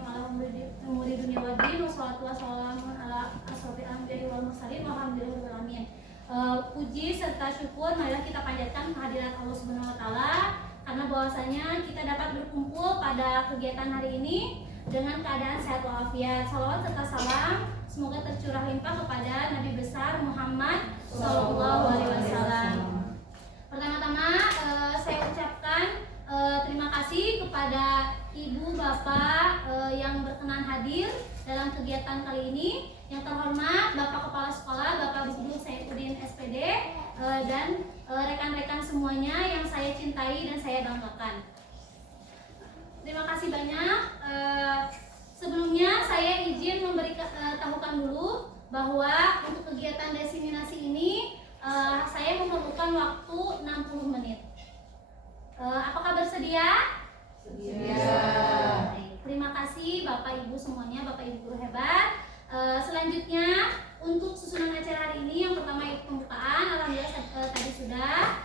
alamin ala umuri dunia wal din wassalatu wassalamu ala asrofil anbiya'i wal mursalin walhamdulillahirabbil alamin. Puji serta syukur marilah kita panjatkan kehadirat Allah Subhanahu wa taala karena bahwasanya kita dapat berkumpul pada kegiatan hari ini dengan keadaan sehat walafiat. Salawat serta salam semoga tercurah limpah kepada Nabi besar Muhammad sallallahu alaihi wasallam. Pertama-tama saya ucapkan terima kasih kepada Ibu Bapak yang berkenan hadir dalam kegiatan kali ini. Yang terhormat Bapak Kepala Sekolah, Bapak Guru Saifuddin SPD, dan rekan-rekan semuanya yang saya cintai dan saya banggakan. Terima kasih banyak. Sebelumnya saya izin tahukan dulu bahwa untuk kegiatan diseminasi ini saya memerlukan waktu 60 menit. Apakah bersedia? Sedia. Terima kasih Bapak Ibu semuanya, Bapak Ibu guru hebat. Selanjutnya untuk susunan acara hari ini yang pertama itu pembukaan, alhamdulillah tadi sudah.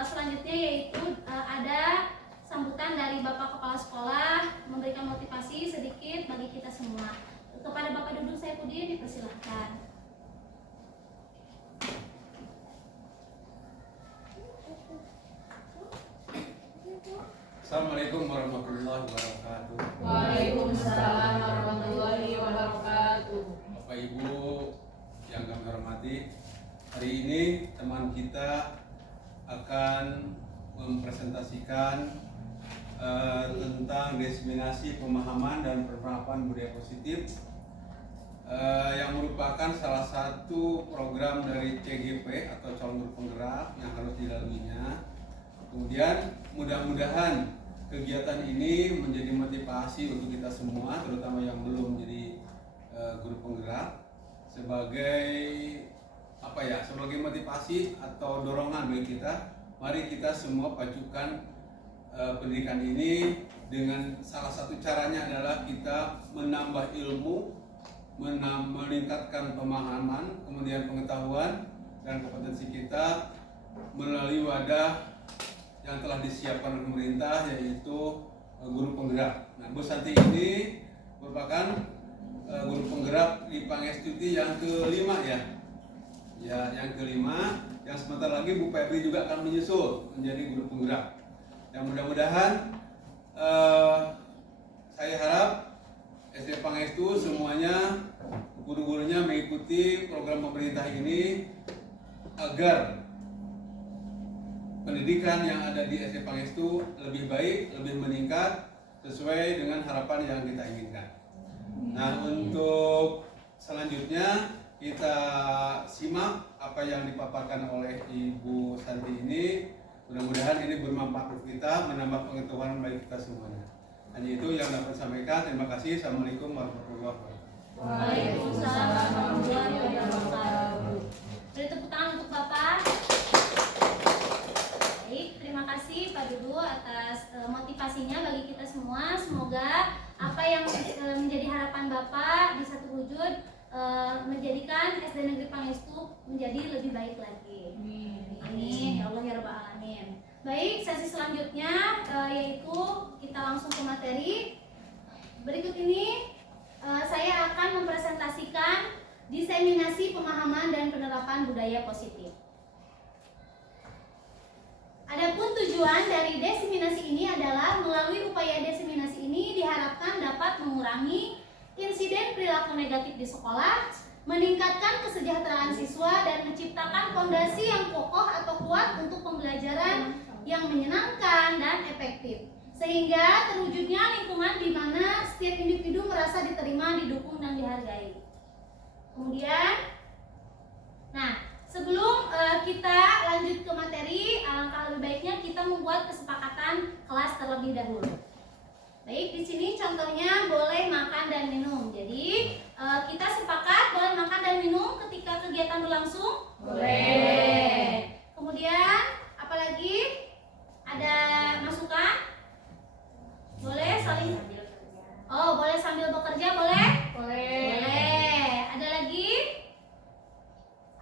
Selanjutnya yaitu ada sambutan dari Bapak Kepala Sekolah memberikan motivasi sedikit bagi kita semua. Kepada Bapak Dudung Saifuddin dipersilahkan. Assalamualaikum warahmatullahi wabarakatuh. Waalaikumsalam warahmatullahi wabarakatuh. Bapak Ibu yang kami hormati, hari ini teman kita akan mempresentasikan tentang diseminasi pemahaman dan penerapan budaya positif yang merupakan salah satu program dari CGP atau calon guru penggerak yang harus dilaluinya. Kemudian mudah-mudahan kegiatan ini menjadi motivasi untuk kita semua, terutama yang belum menjadi guru penggerak, sebagai sebagai motivasi atau dorongan bagi kita. Mari kita semua pacukan pendidikan ini dengan salah satu caranya adalah kita menambah ilmu, meningkatkan pemahaman, kemudian pengetahuan dan kompetensi kita melalui wadah yang telah disiapkan oleh pemerintah, yaitu guru penggerak. Nah, Bu Santi ini merupakan guru penggerak di Pangestuti yang kelima yang kelima. Yang sebentar lagi Bu Febri juga akan menyusul menjadi guru penggerak. Yang mudah-mudahan saya harap SD Pangestu semuanya guru-gurunya mengikuti program pemerintah ini agar pendidikan yang ada di SD Pangestu lebih baik, lebih meningkat sesuai dengan harapan yang kita inginkan. Nah, untuk selanjutnya kita simak apa yang dipaparkan oleh Ibu Santi ini. Mudah-mudahan ini bermanfaat untuk kita, menambah pengetahuan bagi kita semuanya. Hanya itu yang dapat saya sampaikan. Terima kasih. Assalamualaikum warahmatullahi wabarakatuh. Waalaikumsalam warahmatullahi wabarakatuh. Beri tepuk tangan untuk Bapak. Baik, terima kasih Pak Dudu atas motivasinya bagi kita semua. Semoga apa yang menjadi harapan Bapak bisa terwujud, menjadikan SD Negeri Pangestu menjadi lebih baik lagi. Amin. Ya Allah ya Rabbal Alamin. Baik, sesi selanjutnya yaitu kita langsung ke materi. Berikut ini saya akan mempresentasikan diseminasi pemahaman dan penerapan budaya positif. Adapun tujuan dari diseminasi ini adalah melalui upaya diseminasi ini diharapkan dapat mengurangi insiden perilaku negatif di sekolah, meningkatkan kesejahteraan siswa dan menciptakan fondasi yang kokoh atau kuat untuk pembelajaran yang menyenangkan dan efektif, sehingga terwujudnya lingkungan di mana setiap individu merasa diterima, didukung dan dihargai. Kemudian, sebelum kita lanjut ke materi, alangkah lebih baiknya kita membuat kesepakatan kelas terlebih dahulu. Baik, di sini contohnya boleh makan dan minum. Jadi kita sepakat boleh makan dan minum ketika kegiatan berlangsung? Boleh. Kemudian apalagi? Ada masukan? Boleh saling? Oh, boleh sambil bekerja boleh? Boleh. Ada lagi?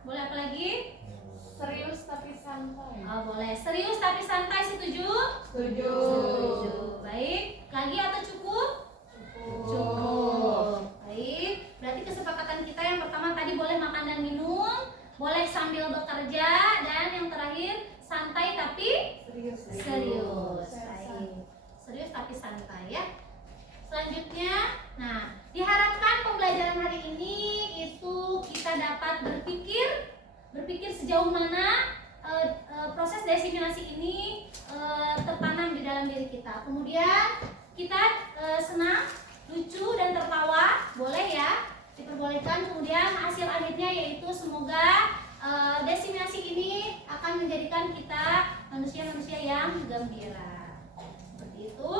Boleh apa lagi? Serius tapi santai. Oh, boleh. Serius tapi santai, setuju? Setuju. Baik. Lagi atau cukup? Cukup. sejauh mana proses disimulasi ini tertanam di dalam diri kita. Kemudian kita senang, lucu dan tertawa, boleh ya, diperbolehkan. Kemudian hasil akhirnya yaitu semoga destinasi ini akan menjadikan kita manusia-manusia yang gembira. Seperti itu.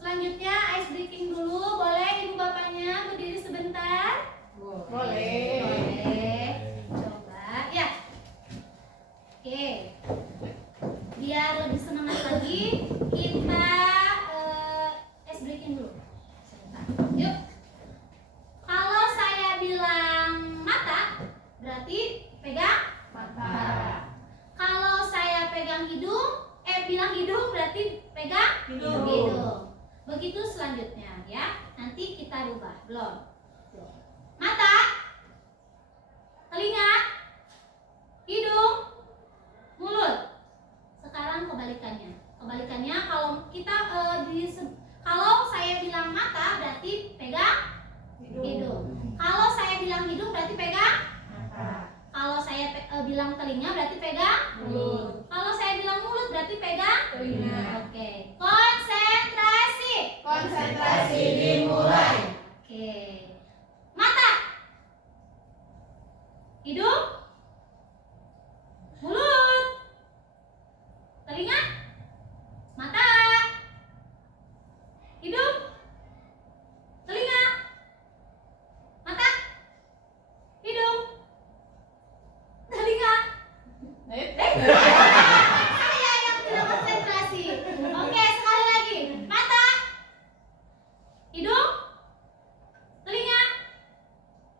Selanjutnya ice breaking dulu. Boleh ibu bapaknya berdiri sebentar? Boleh. Boleh. Coba ya. Oke. Biar lebih semangat lagi, kita ice breaking dulu. Sebentar. Yuk. Kalau saya bilang mata, berarti pegang Mata. Kalau saya pegang bilang hidung berarti pegang hidung. Begitu selanjutnya ya. Nanti kita rubah. Belum. Mata, telinga, hidung, mulut. Sekarang kebalikannya. Kebalikannya kalau kita kalau saya bilang mata berarti pegang hidung. Kalau saya bilang hidung berarti pegang. Kalau saya bilang telinga berarti pegang Mulut. Kalau saya bilang mulut berarti pegang Telinga. Oke. Konsentrasi. Konsentrasi dimulai. Oke. Mata, hidung, mulut, telinga, mata, hidung, telinga, mata, hidung, telinga. Saya yang tidak konsentrasi. Oke, sekali lagi. Mata, hidung, telinga,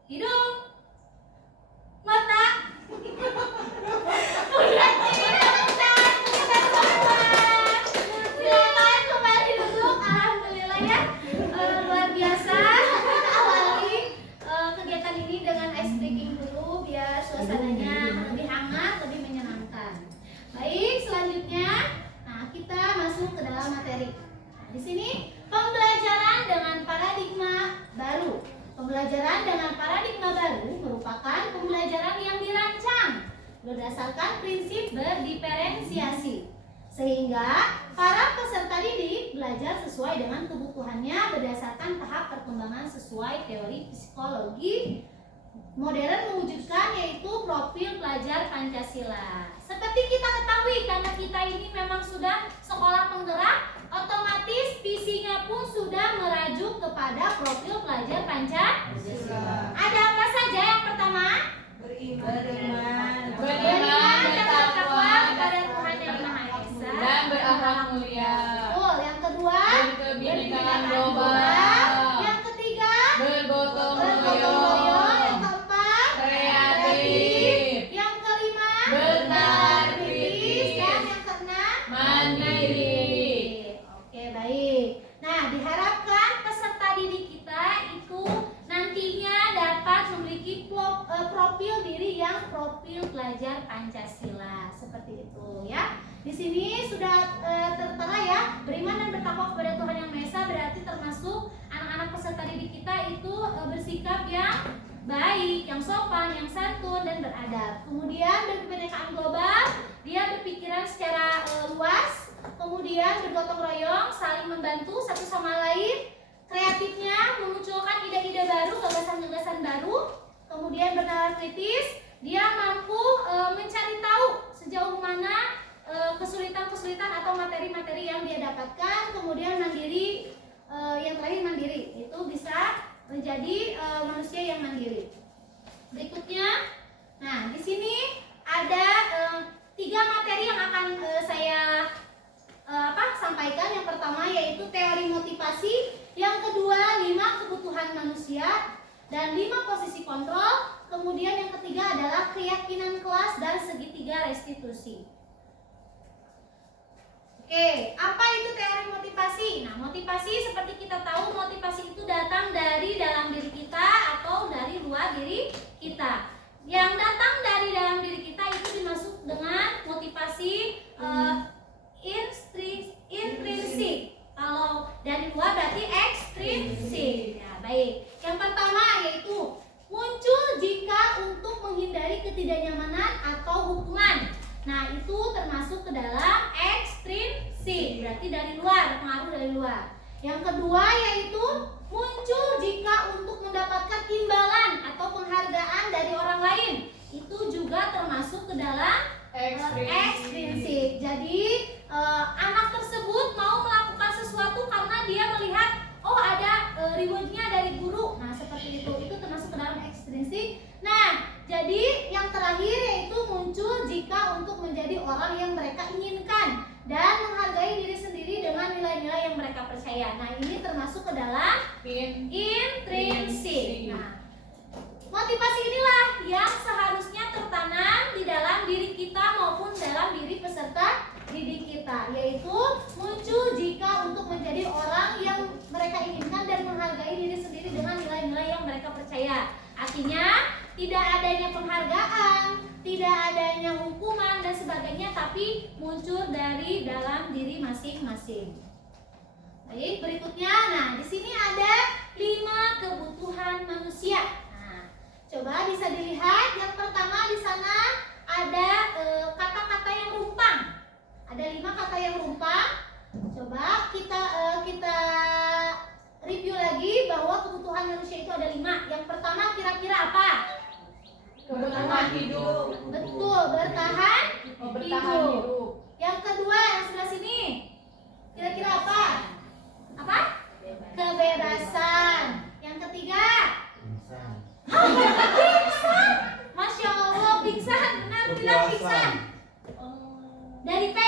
hidung, mata. Kemudian kita keluar. Silakan kembali duduk. Alhamdulillah ya. Luar biasa. Kita awali kegiatan ini dengan ice breaking dulu biar suasananya lebih hangat, lebih menyenangkan. Baik, selanjutnya, nah kita masuk ke dalam materi. Nah, di sini pembelajaran dengan paradigma baru. Pembelajaran dengan paradigma baru merupakan pembelajaran yang dirancang berdasarkan prinsip berdiferensiasi, sehingga para peserta didik belajar sesuai dengan kebutuhannya berdasarkan tahap perkembangan sesuai teori psikologi modern mewujudkan, yaitu profil pelajar Pancasila. Seperti kita ketahui, karena kita ini memang sudah sekolah penggerak, otomatis visinya pun sudah merajuk kepada profil pelajar Pancasila. Ada apa saja? Yang pertama, Beriman dan bertakwa kepada Tuhan Yang Maha Esa dan berakhlak mulia. Betul. Yang kedua, Berkebinekaan global. Yang ketiga, Bergotong bergotong royong. royong. Yang keempat, Kreatif. Yang kelima, Bernalar kritis. kritis. Dan yang keenam, Mandiri. Oke, baik. Nah, diharapkan peserta didik kita itu nantinya dapat memiliki profil diri yang profil pelajar Pancasila, seperti itu ya. Di sini sudah tertera ya, beriman dan bertakwa kepada Tuhan Yang Maha Esa, berarti termasuk anak-anak peserta didik kita itu bersikap yang baik, yang sopan, yang santun dan beradab. Kemudian berkebinekaan global, dia berpikiran secara luas. Kemudian bergotong royong, saling membantu satu sama lain. Kreatifnya memunculkan ide-ide baru, gagasan-gagasan baru. Kemudian bernalar kritis, dia mampu mencari tahu sejauh mana kesulitan-kesulitan atau materi-materi yang dia dapatkan. Kemudian mandiri, yang terakhir mandiri, itu bisa menjadi manusia yang mandiri. Berikutnya, nah di sini ada 3 materi yang akan saya sampaikan. Yang pertama yaitu teori motivasi, yang kedua 5 kebutuhan manusia, dan 5 posisi kontrol. Kemudian yang ketiga adalah keyakinan kelas dan segitiga restitusi. Oke, apa itu teori motivasi? Nah, motivasi seperti kita tahu, motivasi itu datang dari dalam diri kita atau dari luar diri kita. Yang datang dari dalam diri kita itu dimaksud dengan motivasi intrinsik. Kalau dari luar berarti ekstrinsik. Ya, baik. Yang pertama yaitu muncul jika untuk menghindari ketidaknyamanan atau hukuman. Nah, itu termasuk ke dalam ekstrinsik, berarti dari luar, pengaruh dari luar. Yang kedua yaitu muncul jika untuk mendapatkan imbalan atau penghargaan dari orang lain. Itu juga termasuk ke dalam ekstrinsik. Jadi anak tersebut mau melakukan sesuatu karena dia melihat oh ada rewardnya dari guru. Nah, seperti itu termasuk ke dalam ekstrinsik. Nah, jadi yang terakhir yaitu muncul jika untuk menjadi orang yang mereka inginkan dan menghargai diri sendiri dengan nilai-nilai yang mereka percaya. Nah, ini termasuk ke dalam intrinsik. Nah, motivasi inilah yang seharusnya tertanam di dalam diri kita maupun dalam diri peserta didik kita, yaitu muncul jika untuk menjadi orang yang mereka inginkan dan menghargai diri sendiri dengan nilai-nilai yang mereka percaya. Artinya tidak adanya penghargaan, tidak adanya hukuman dan sebagainya, tapi muncul dari dalam diri masing-masing. Baik, berikutnya, nah di sini ada 5 kebutuhan manusia. Nah, coba bisa dilihat. Yang pertama di sana ada kata-kata yang rumpang. Ada 5 kata yang rumpang. Coba kita review lagi bahwa kebutuhan manusia itu ada 5. Yang pertama kira-kira apa? Kebutuhan hidup. Betul, bertahan Hidup. Yang kedua yang sebelah sini kira-kira apa? Apa? Kebebasan. Yang ketiga pingsan. Masya Allah, pingsan. Benar tidak pingsan? Dari P.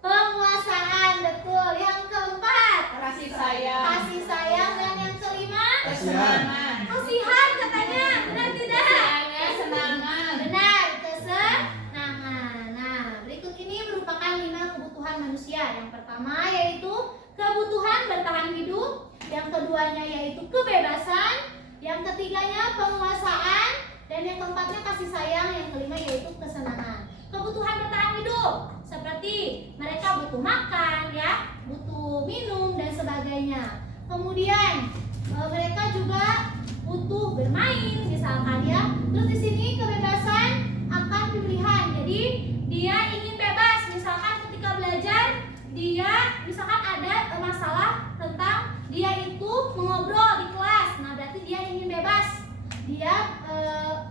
Penguasaan, betul. Yang keempat Kasih sayang. kasih sayang. Dan yang kelima Kesenangan. kasihan katanya. Benar tidak? Kesenangan. Benar, kesenangan. Nah, berikut ini merupakan 5 kebutuhan manusia. Yang pertama yaitu kebutuhan bertahan hidup. Yang keduanya yaitu kebebasan. Yang ketiganya penguasaan. Dan yang keempatnya kasih sayang. Yang kelima yaitu kesenangan. Kebutuhan bertahan hidup seperti mereka butuh makan, ya, butuh minum dan sebagainya. Kemudian mereka juga butuh bermain, misalkan ya. Terus di sini kebebasan akan pilihan. Jadi dia ingin bebas, misalkan ketika belajar dia misalkan ada masalah tentang dia itu mengobrol di kelas. Nah, berarti dia ingin bebas. Dia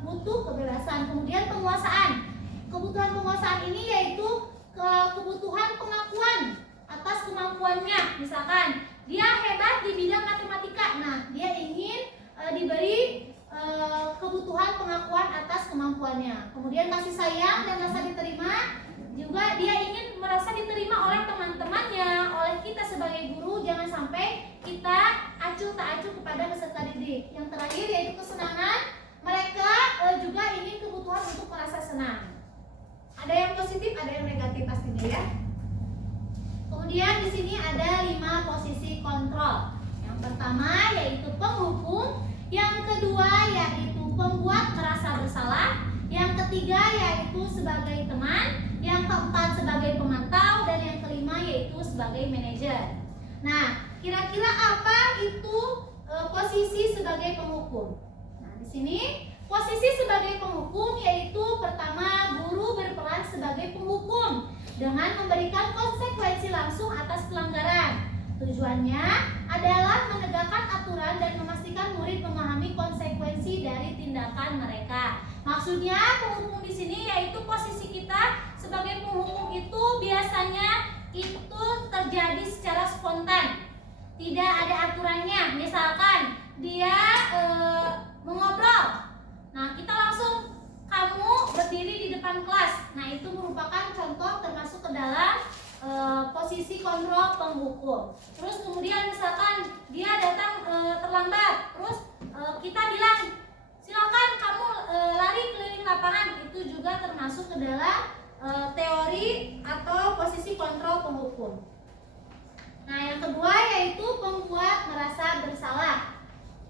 butuh kebebasan. Kemudian penguasaan. Kebutuhan penguasaan ini yaitu kebutuhan pengakuan atas kemampuannya. Misalkan dia hebat di bidang matematika. Nah, dia ingin diberi kebutuhan pengakuan atas kemampuannya. Kemudian kasih sayang dan rasa diterima. Juga dia ingin merasa diterima oleh teman-temannya, oleh kita sebagai guru. Jangan sampai kita acuh tak acuh kepada peserta didik. Yang terakhir yaitu kesenangan. Mereka juga ingin kebutuhan untuk merasa senang. Ada yang positif, ada yang negatif pastinya ya. Kemudian di sini ada 5 posisi kontrol. Yang pertama yaitu penghukum, yang kedua yaitu pembuat merasa bersalah, yang ketiga yaitu sebagai teman, yang keempat sebagai pemantau, dan yang kelima yaitu sebagai manajer. Nah, kira-kira apa itu posisi sebagai penghukum? Nah, di sini posisi sebagai penghukum yaitu pertama guru berperan sebagai penghukum dengan memberikan konsekuensi langsung atas pelanggaran. Tujuannya adalah menegakkan aturan dan memastikan murid memahami konsekuensi dari tindakan mereka. Maksudnya penghukum di sini yaitu posisi kita sebagai penghukum itu biasanya itu terjadi secara spontan. Tidak ada aturannya. Misalkan dia mengobrol. Nah, kita langsung kamu berdiri di depan kelas. Nah, itu merupakan contoh termasuk ke dalam posisi kontrol penghukum. Terus kemudian misalkan dia datang terlambat, terus kita bilang silakan kamu lari keliling lapangan. Itu juga termasuk ke dalam teori atau posisi kontrol penghukum. Nah, yang kedua yaitu pembuat merasa bersalah.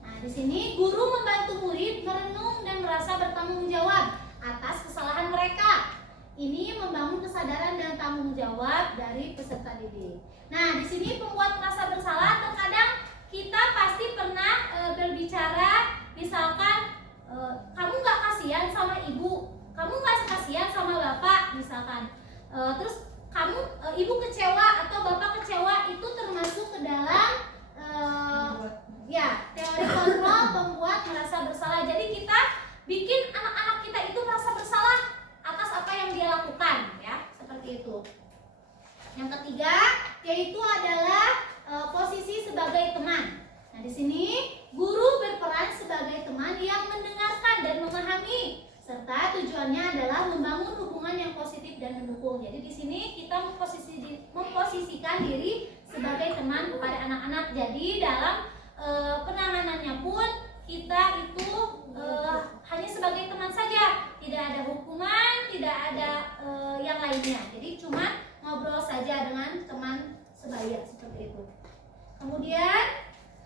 Nah, di sini guru membantu murid merenung dan merasa bertanggung jawab atas kesalahan mereka. Ini membangun kesadaran dan tanggung jawab dari peserta didik. Nah, di sini pembuat merasa bersalah terkadang kita pasti pernah berbicara, misalkan kamu nggak Terus kamu ibu kecewa atau bapak kecewa itu termasuk ke dalam ya teori kontrol pembuat merasa bersalah. Jadi kita bikin anak-anak kita itu merasa bersalah atas apa yang dia lakukan, ya seperti itu. Yang ketiga yaitu adalah posisi sebagai teman. Nah di sini guru berperan sebagai teman yang mendengarkan dan memahami, serta tujuannya adalah membangun hubungan yang positif dan mendukung. Jadi di sini kita memposisikan diri sebagai teman kepada anak-anak. Jadi dalam penanganannya pun kita itu hanya sebagai teman saja, tidak ada hukuman, tidak ada yang lainnya. Jadi cuma ngobrol saja dengan teman sebaya seperti itu. Kemudian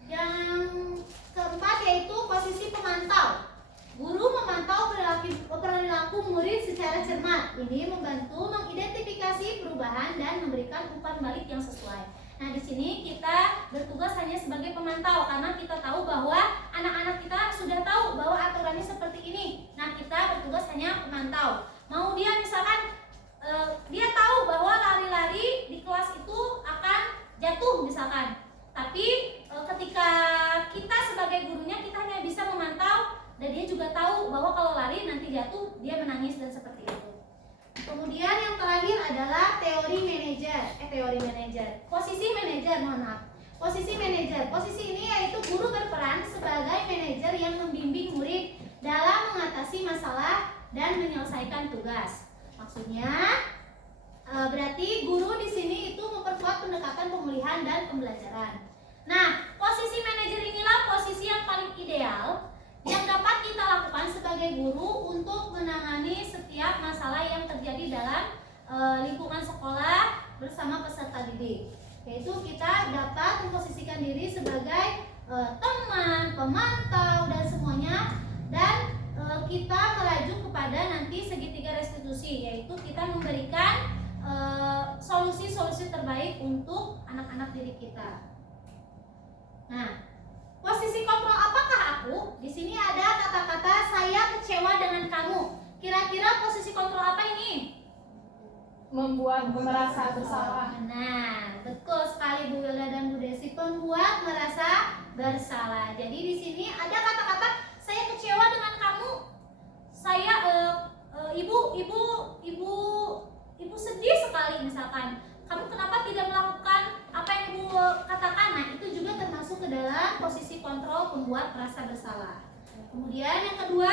yang keempat yaitu posisi pemantau. Guru memantau perilaku murid secara cermat. Ini membantu mengidentifikasi perubahan dan memberikan umpan balik yang sesuai. Nah, di sini kita bertugas hanya sebagai pemantau karena kita tahu bahwa anak-anak kita sudah tahu bahwa aturannya seperti ini. Nah, kita bertugas hanya pemantau. Mau dia misalkan dia tahu bahwa lari-lari di kelas itu akan jatuh misalkan. Tapi ketika kita sebagai gurunya kita hanya bisa memantau dan dia juga tahu bahwa kalau lari nanti jatuh dia menangis dan seperti itu. Kemudian yang terakhir adalah teori manajer. Posisi manajer, mohon maaf. Posisi manajer. Posisi ini yaitu guru berperan sebagai manajer yang membimbing murid dalam mengatasi masalah dan menyelesaikan tugas. Maksudnya berarti guru di sini itu memperkuat pendekatan pemulihan dan pembelajaran. Nah, posisi manajer inilah posisi yang paling ideal yang dapat kita lakukan sebagai guru untuk menangani setiap masalah yang terjadi dalam lingkungan sekolah bersama peserta didik. Yaitu kita dapat memposisikan diri sebagai teman, pemantau dan semuanya, dan kita melaju kepada nanti segitiga restitusi, yaitu kita memberikan solusi-solusi terbaik untuk anak-anak didik kita. Nah, posisi kontrol apakah aku? Di sini ada kata-kata saya kecewa dengan kamu. Kira-kira posisi kontrol apa ini? Membuat merasa bersalah. Nah, betul sekali Bu Wilda dan Bu Desi, membuat merasa bersalah. Jadi di sini ada kata-kata saya kecewa dengan kamu. Saya ibu sedih sekali misalkan. Kamu kenapa tidak melakukan apa yang ibu katakan? Nah, itu juga termasuk ke dalam posisi kontrol pembuat merasa bersalah. Kemudian yang kedua,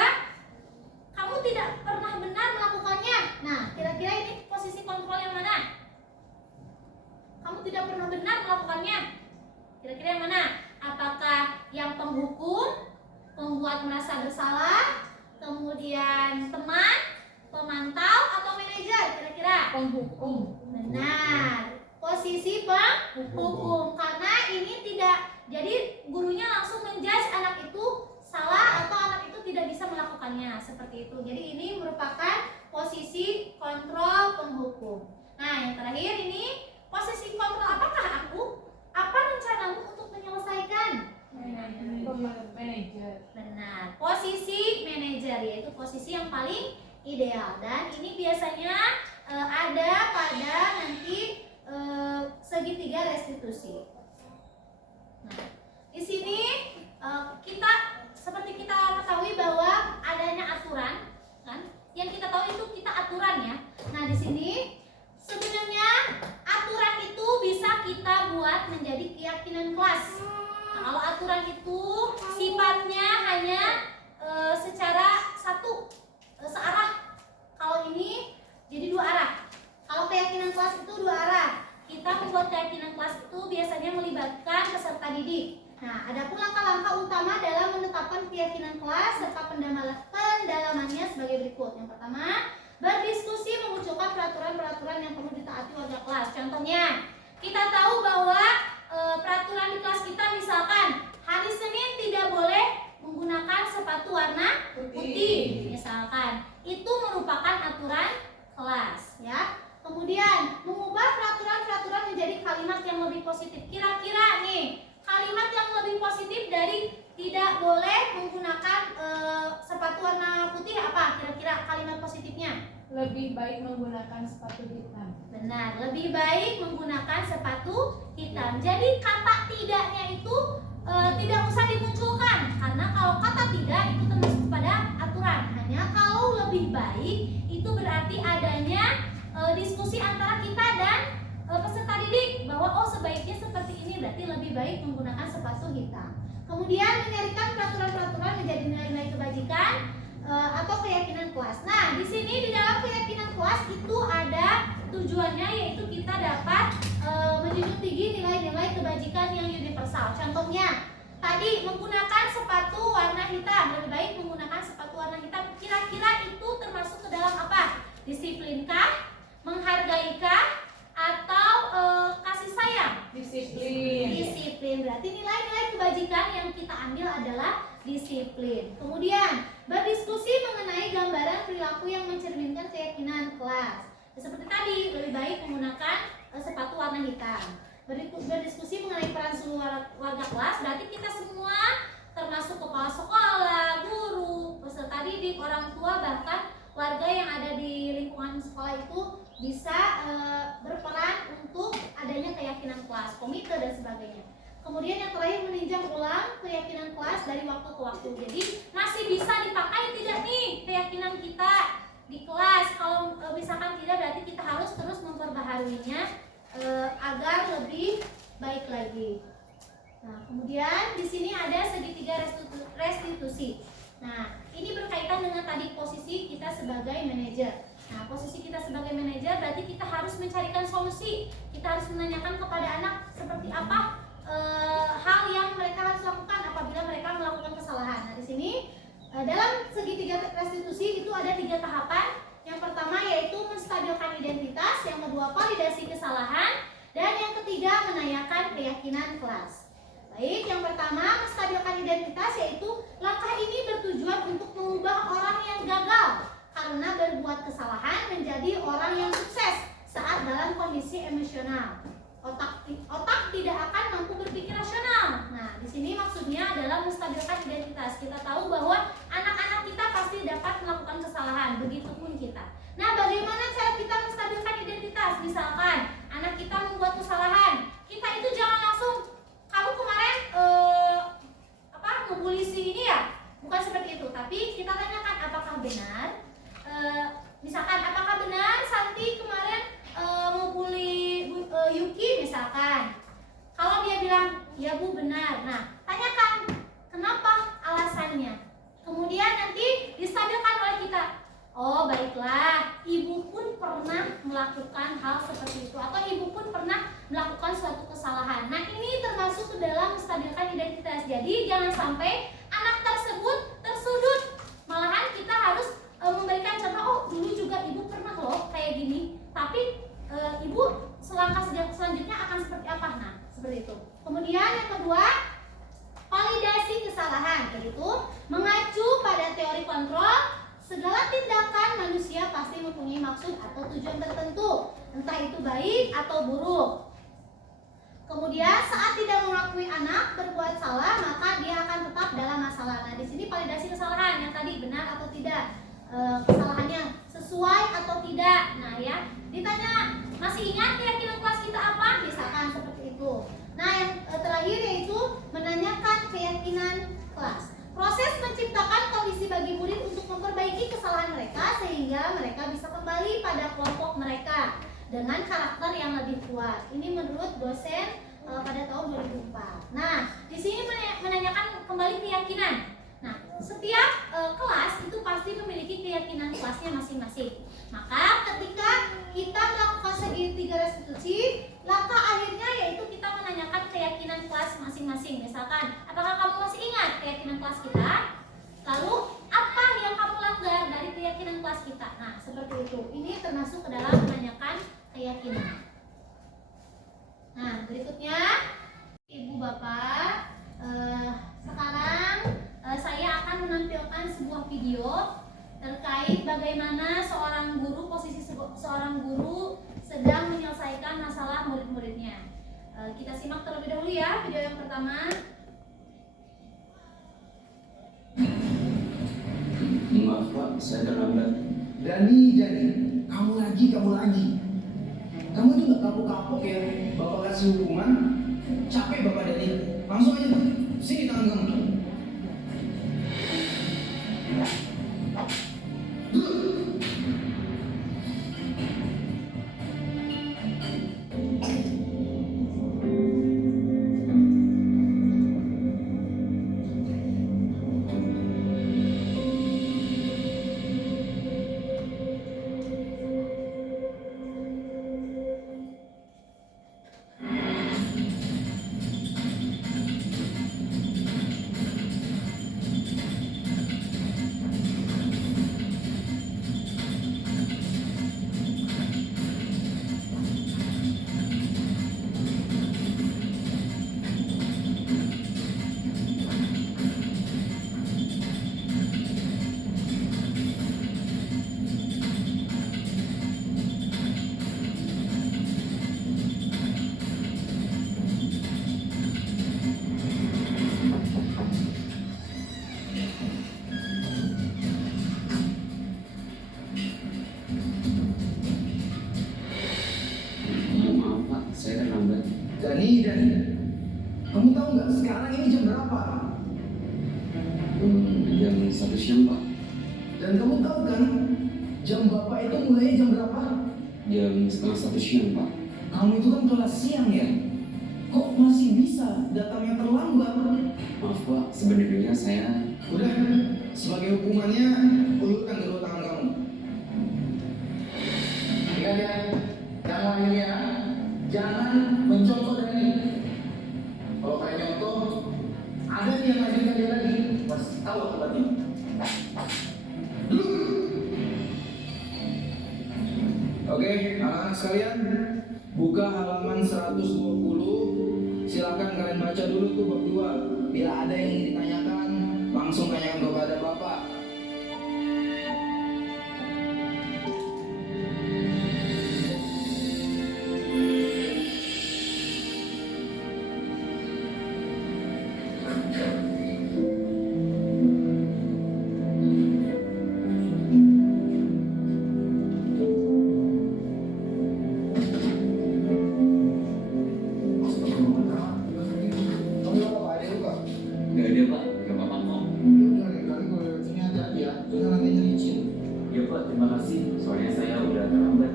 kamu tidak pernah benar melakukannya. Nah, kira-kira ini posisi kontrol yang mana? Kamu tidak pernah benar melakukannya. Kira-kira yang mana? Apakah yang penghukum, pembuat merasa bersalah, kemudian teman, pemantau, atau manajer? Kira-kira Penghukum. benar, posisi penghukum. Karena ini tidak, jadi gurunya langsung menjudge anak itu salah atau anak itu tidak bisa melakukannya, seperti itu. Jadi ini merupakan posisi kontrol penghukum. Nah, yang terakhir ini posisi kontrol apakah aku? Apa rencanamu untuk menyelesaikan? Manajer. Benar, posisi manajer, yaitu posisi yang paling ideal, dan ini biasanya ada pada nanti segitiga restitusi. Nah, di sini kita seperti kita ketahui bahwa adanya aturan, kan? Yang kita tahu itu kita aturan ya. Nah, di sini sebenarnya aturan itu bisa kita buat menjadi keyakinan kelas. Nah, kalau aturan itu sifatnya hanya secara searah. Kalau ini jadi dua arah. Kalau keyakinan kelas itu dua arah. Kita membuat keyakinan kelas itu biasanya melibatkan peserta didik. Nah, ada pun langkah-langkah utama dalam menetapkan keyakinan kelas serta pendalamannya sebagai berikut. Yang pertama, berdiskusi mengusulkan peraturan-peraturan yang perlu ditaati warga kelas. Contohnya, kita tahu bahwa peraturan di kelas kita misalkan hari Senin tidak boleh menggunakan sepatu warna putih misalkan. Itu merupakan aturan kelas, ya. Kemudian mengubah peraturan-peraturan menjadi kalimat yang lebih positif. Kira-kira nih, kalimat yang lebih positif dari tidak boleh menggunakan sepatu warna putih apa? Kira-kira kalimat positifnya? lebih baik menggunakan sepatu hitam. Benar, lebih baik menggunakan sepatu hitam. Jadi kata tidaknya itu tidak usah dimunculkan, karena kalau kata tidak itu termasuk pada aturan. Hanya kalau lebih baik itu berarti adanya diskusi antara kita dan peserta didik bahwa oh sebaiknya seperti ini, berarti lebih baik menggunakan sepatu hitam. Kemudian menyarikan peraturan-peraturan menjadi nilai-nilai kebajikan atau keyakinan kelas. Nah, di sini di dalam keyakinan kelas itu ada tujuannya, yaitu kita dapat menjunjung tinggi nilai-nilai kebajikan yang universal. Contohnya, tadi menggunakan sepatu warna hitam, lebih baik menggunakan sepatu warna hitam. Kira-kira itu termasuk ke dalam apa? Disiplinkah? Menghargaikah? Atau kasih sayang? Disiplin. Disiplin. Berarti nilai-nilai kebajikan yang kita ambil adalah disiplin. Kemudian berdiskusi mengenai gambaran perilaku yang mencerminkan keyakinan kelas. Seperti tadi, lebih baik menggunakan sepatu warna hitam. Berdiskusi mengenai peran seluruh warga kelas, berarti kita semua termasuk kepala sekolah, guru, peserta didik, orang tua, bahkan warga yang ada di lingkungan sekolah itu bisa berperan untuk adanya keyakinan kelas, komite dan sebagainya. Kemudian yang terakhir, meninjau ulang keyakinan kelas dari waktu ke waktu. Jadi masih bisa dipakai tidak nih keyakinan kita di kelas? Kalau misalkan tidak, berarti kita harus terus memperbaharuinya agar lebih baik lagi. Nah, kemudian di sini ada segitiga restitusi. Nah, ini berkaitan dengan tadi posisi kita sebagai manajer. Nah, posisi kita sebagai manajer berarti kita harus mencarikan solusi. Kita harus menanyakan kepada anak seperti apa hal yang mereka harus lakukan apabila mereka melakukan kesalahan. Nah, di sini dalam segitiga restitusi itu ada 3 tahapan. Yang pertama yaitu menstabilkan identitas, yang kedua validasi kesalahan, dan yang ketiga menanyakan keyakinan kelas. Baik, yang pertama menstabilkan identitas, yaitu langkah ini bertujuan untuk mengubah orang yang gagal karena berbuat kesalahan menjadi orang yang sukses saat dalam kondisi emosional. Otak tidak akan mampu berpikir rasional. Nah, di sini maksudnya adalah menstabilkan identitas. Kita tahu bahwa anak-anak kita pasti dapat melakukan kesalahan, begitupun kita. Nah, bagaimana cara kita menstabilkan identitas? Misalkan anak kita membuat kesalahan, kita itu jangan langsung, kamu kemarin ngebully si ini ya? Bukan seperti itu, tapi kita tanyakan apakah benar, misalkan apakah benar Santi kemarin membuli Yuki misalkan. Kalau dia bilang ya Bu benar, nah tanyakan kenapa, alasannya. Kemudian nanti distabilkan oleh kita. Oh baiklah, ibu pun pernah melakukan hal seperti itu, atau ibu pun pernah melakukan suatu kesalahan. Nah, ini termasuk ke dalam menstabilkan identitas. Jadi jangan sampai anak tersebut tersudut. Malahan kita harus memberikan contoh, oh dulu juga ibu pernah loh kayak gini, tapi ibu selangkah selanjutnya akan seperti apa. Nah, seperti itu. Kemudian yang kedua, validasi kesalahan, yaitu mengacu pada teori kontrol. Segala tindakan manusia pasti mempunyai maksud atau tujuan tertentu, entah itu baik atau buruk. Kemudian saat tidak mengakui anak berbuat salah, maka dia akan tetap dalam masalah. Nah, di sini validasi kesalahan yang tadi benar atau tidak, kesalahannya sesuai atau tidak. Nah, ya, ditanya masih ingat keyakinan kelas kita apa? Misalkan seperti itu. Nah, yang terakhir yaitu menanyakan keyakinan kelas. Proses menciptakan kondisi bagi murid untuk memperbaiki kesalahan mereka sehingga mereka bisa kembali pada kelompok mereka dengan karakter yang lebih kuat. Ini menurut dosen pada tahun 2004. Nah, di sini menanyakan kembali keyakinan. Nah, setiap kelas itu pasti memiliki keyakinan kelasnya masing-masing. Maka ketika kita melakukan segitiga restitusi, langkah akhirnya yaitu kita menanyakan keyakinan kelas masing-masing. Misalkan, apakah kamu masih ingat keyakinan kelas kita? Lalu, apa yang kamu langgar dari keyakinan kelas kita? Nah, seperti itu. Ini termasuk ke dalam menanyakan keyakinan. Nah, berikutnya, Ibu Bapak, sekarang saya akan menampilkan sebuah video terkait bagaimana seorang guru, posisi seorang guru sedang menyelesaikan masalah murid-muridnya. Kita simak terlebih dahulu ya video yang pertama. Maaf Pak, saya terlambat. Dani, kamu lagi. Kamu itu nggak kapok-kapok ya, Bapak kasih hukuman. Capek Bapak Dani. Langsung aja, sini tangan kamu. Saya terlambat. Dani, kamu tahu nggak sekarang ini jam berapa? Jam 1 siang, Pak. Dan kamu tahu kan jam Bapak itu mulainya jam berapa? Jam setengah 1 siang, Pak. Kamu itu kan kelas siang ya? Kok masih bisa datangnya terlambat? Maaf, Pak. Sebenarnya saya... Udah, sebagai hukumannya ulurkan kedua tangan kamu. Ingat ya, yang lainnya jangan mencontoh Dani. Kalau kayak nyontoh, ada nih yang ngajarin dia lagi. Mas, tahu akibatnya. Oke, anak-anak sekalian, buka halaman 120. Silakan kalian baca dulu tuh bab 2. Bila ada yang ingin ditanyakan, langsung tanyakan kepada Bapak. Nggak ada, Pak. Nggak apa-apa kok. Ya, Pak. Terima kasih. Soalnya saya udah terlambat.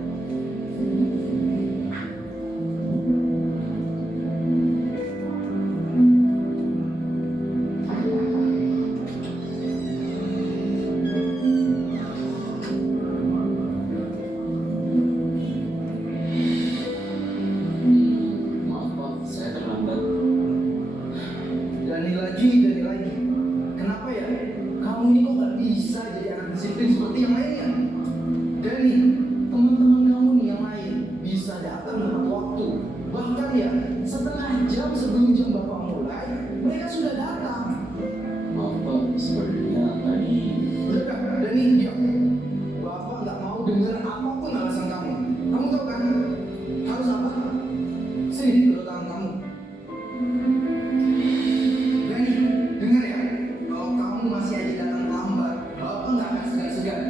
Maaf, Pak. Saya terlambat. Dani lagi. Kenapa ya? Kamu ini kok gak bisa jadi anak disiplin seperti yang lainnya? Dani, teman-teman kamu nih yang lain bisa datang tepat waktu. Bahkan ya, setengah jam sebelum jam Bapak mulai, mereka sudah datang. Maaf, Pak. Sebenarnya tadi... Udah, Dani, diam. Bapak gak mau dengar apapun alasan kamu. Kamu tahu kan? Harus apa? Sini, kedua tangan kamu. Dani, dengar ya. Kalau kamu masih aja datang lambat, Bapak nggak akan segan-segan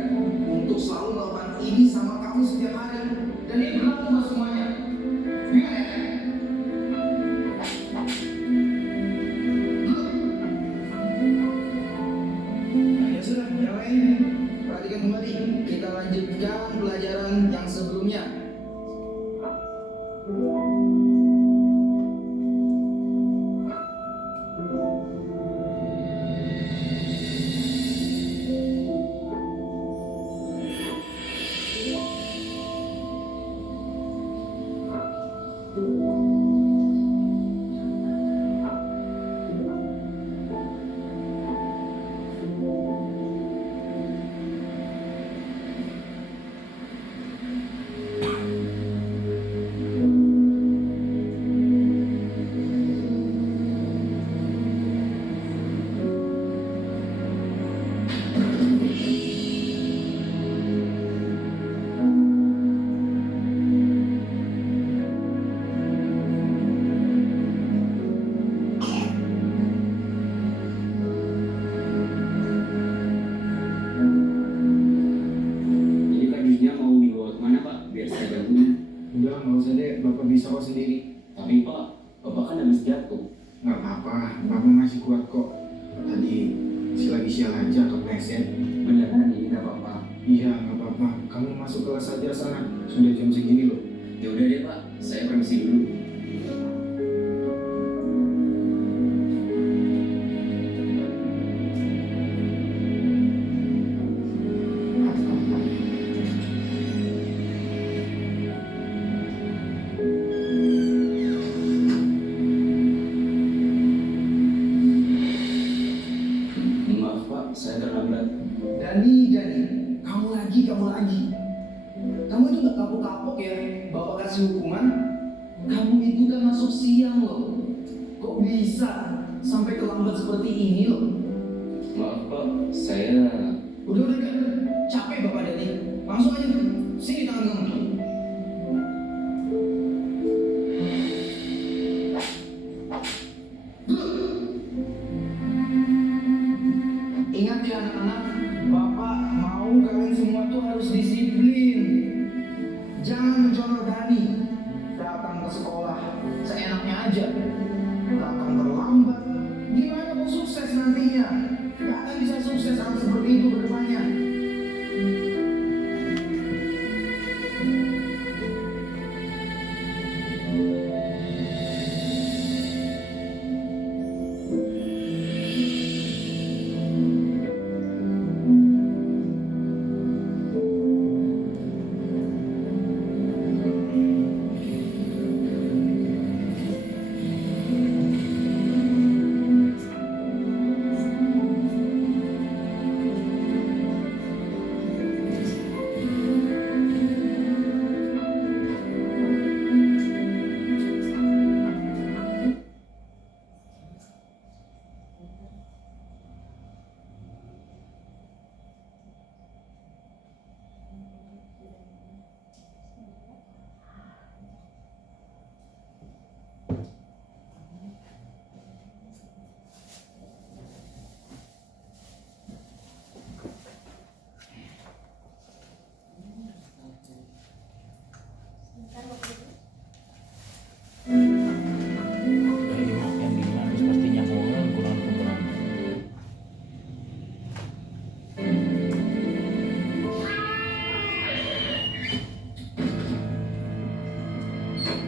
untuk selalu melakukan ini sama kamu setiap hari. Dan ini berlaku buat semuanya. Dengar ya. Nah, ya sudah, yang lain perhatikan kembali. Kita lanjutkan pelajaran yang sebelumnya. siang aja kepleset. Beneran nih, nggak apa-apa. Iya, nggak apa-apa. Kamu masuk kelas aja sana. Sudah jam segini loh. Ya udah deh Pak, saya permisi dulu. Maaf Pak, saya terlambat. Dani, kamu lagi. Kamu itu nggak kapok-kapok ya, Bapak kasih hukuman. Kamu itu kan masuk siang loh. Kok bisa sampai terlambat seperti ini loh? Maaf Pak, saya... Udah, capek Bapak Dani. Langsung aja, sini tangan kamu. Ingat ya anak-anak, Bapak mau kalian semua tuh harus disiplin. Jangan mencontoh Dani. Datang ke sekolah seenaknya aja. Datang terlambat. Gimana mau sukses nantinya? Gak akan bisa sukses kalau seperti itu ke depannya.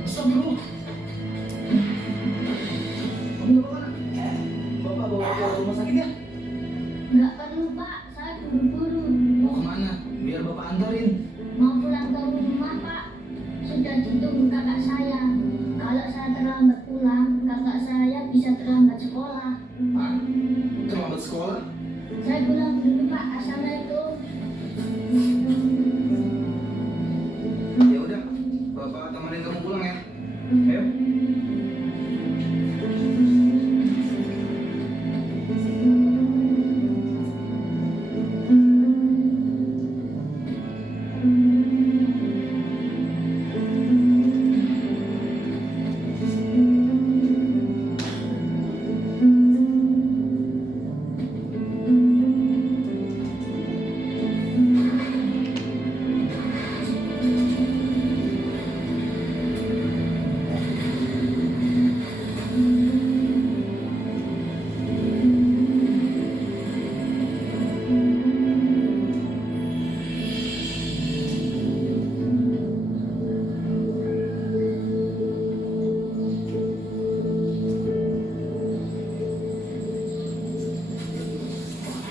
Astagfirullah. Kamu bawa mana? Bapak bawa ke rumah sakit ya? Nggak perlu Pak, saya buru-buru. Mau kemana? Biar Bapak antarin. Mau pulang ke rumah Pak. Sudah ditunggu kakak saya. Kalau saya terlambat pulang, kakak saya bisa terlambat sekolah. Ah, terlambat sekolah? Saya pulang dulu Pak, assalamualaikum. Ya udah, Bapak temenin kamu pulang ya. Ayo.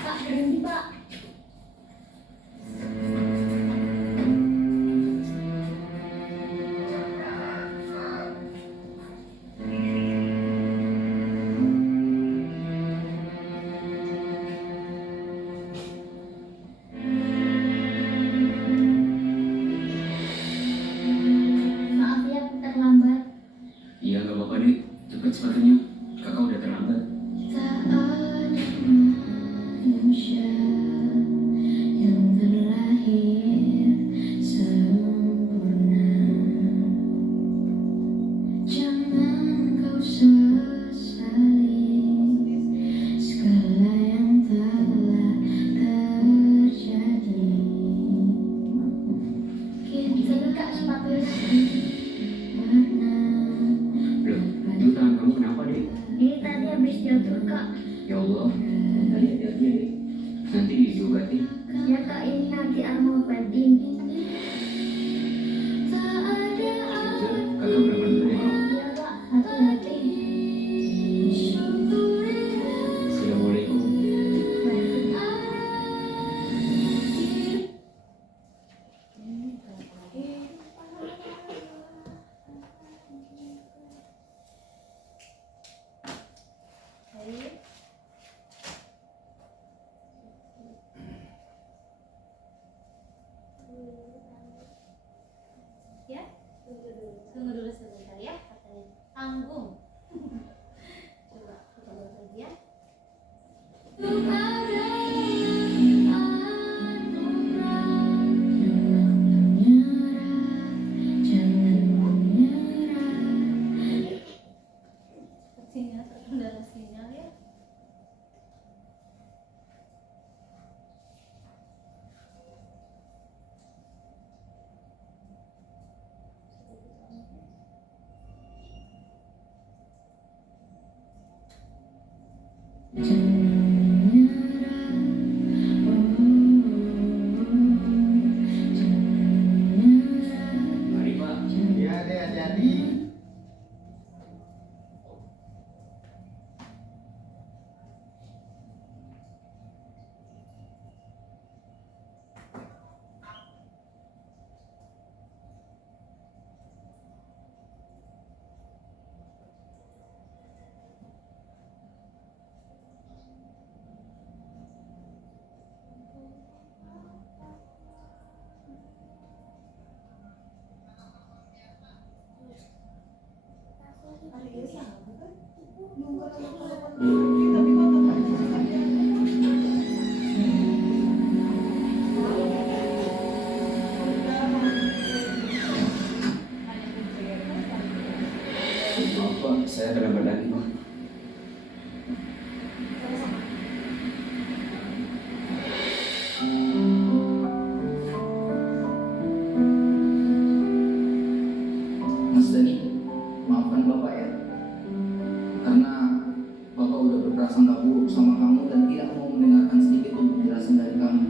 Pak, berhenti Pak. Maaf ya, terlambat. Iya nggak apa-apa deh, cepet sepatunya. Kakak udah terlambat. Tak ada manusia yang terlahir sempurna. Jangan kau sesali segala yang telah terjadi. Kita buka sepatu lagi warna. Loh, itu tangan kamu kenapa deh? Ini tadi habis jatuh kak. Ya Allah, tadi hati-hati ya deh. Nanti diobati. Ya Kak, ini nanti mau penting. Udah, kakak berangkat dulu ya. Iya Kak, hati-hati. Assalamualaikum. Baik. Ya, tunggu dulu sebentar ya, katanya tanggung. Coba kita lihat lagi ya. Sepertinya terkendala sinyal ya. Mari Pak. Ya, hati-hati. Maaf Pak, saya terlambat lagi Pak. Mas Dani, maafkan Bapak ya. Karena Bapak udah berprasangka buruk sama kamu dan tidak mau mendengarkan sedikit pun penjelasan dari kamu.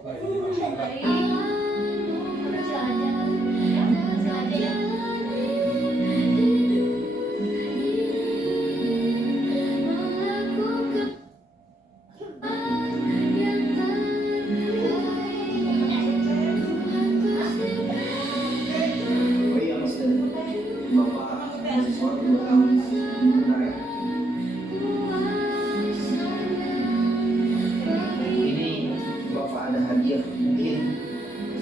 Baik, ini masalah. Baik. Kecil aja. Ya, kecil aja ya. Oh iya Mas Dani, Bapak ada sesuatu buat kamu. Bentar ya. Ini Bapak ada hadiah, mungkin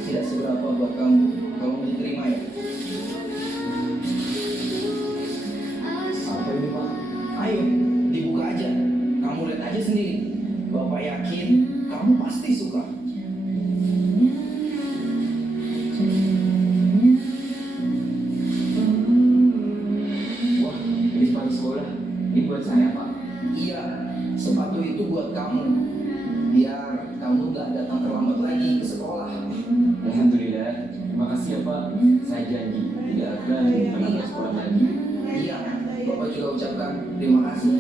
tidak seberapa buat kamu. Tolong diterima ya. Apa ini Pak? Ayo, dibuka aja. Kamu lihat aja sendiri. Bapak yakin kamu pasti suka. Wah, ini sepatu sekolah. Ini buat saya Pak. Iya, sepatu itu buat kamu. Biar kamu gak datang terlambat lagi ke sekolah. Alhamdulillah. Terima kasih ya Pak. Saya janji tidak akan terlambat sekolah lagi. Iya, Bapak juga ucapkan terima kasih.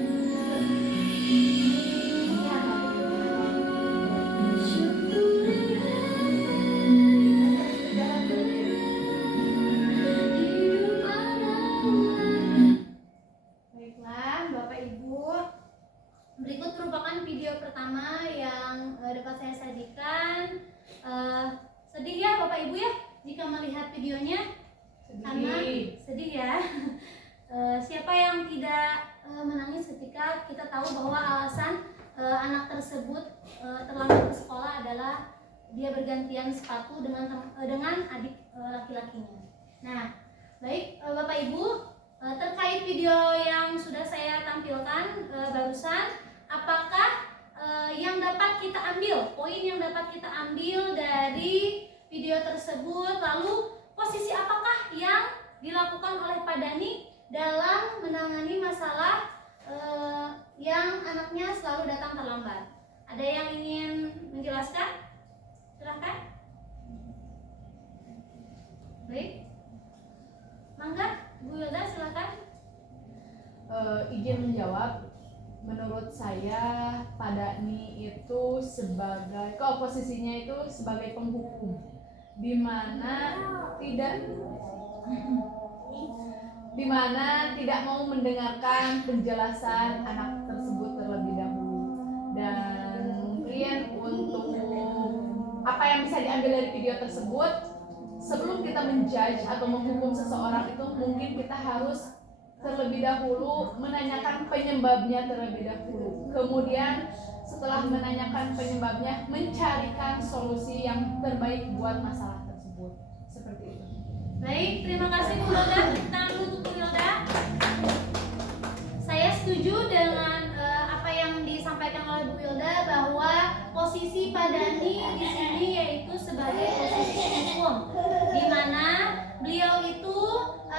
Baiklah, Bapak Ibu. Berikut merupakan video pertama yang dapat saya sajikan. Sedih ya Bapak Ibu ya jika melihat videonya, karena sedih ya. Siapa yang tidak menangis ketika kita tahu bahwa alasan anak tersebut terlambat ke sekolah adalah dia bergantian sepatu dengan adik laki-lakinya. Nah, baik Bapak Ibu, terkait video yang sudah saya tampilkan barusan, apakah yang dapat kita ambil, poin yang dapat kita ambil dari video tersebut, lalu posisi apakah yang dilakukan oleh Pak Dani dalam menangani masalah yang anaknya selalu datang terlambat? Ada yang ingin menjelaskan? Silahkan. Baik. Mangga, Bu Wilda silahkan. Izin menjawab. Menurut saya Pak Dhani itu sebagai posisinya itu sebagai penghukum, di mana tidak mau mendengarkan penjelasan anak tersebut terlebih dahulu. Dan mungkin untuk apa yang bisa diambil dari video tersebut, sebelum kita menjudge atau menghukum seseorang itu mungkin kita harus terlebih dahulu menanyakan penyebabnya terlebih dahulu. Kemudian setelah menanyakan penyebabnya, mencarikan solusi yang terbaik buat masalah tersebut. Seperti itu. Baik, terima kasih Bu Wilda. Tangan dulu untuk Bu Wilda. Saya setuju dengan apa yang disampaikan oleh Bu Wilda bahwa posisi Pak Dhani di sini yaitu sebagai posisi hukum, di mana beliau itu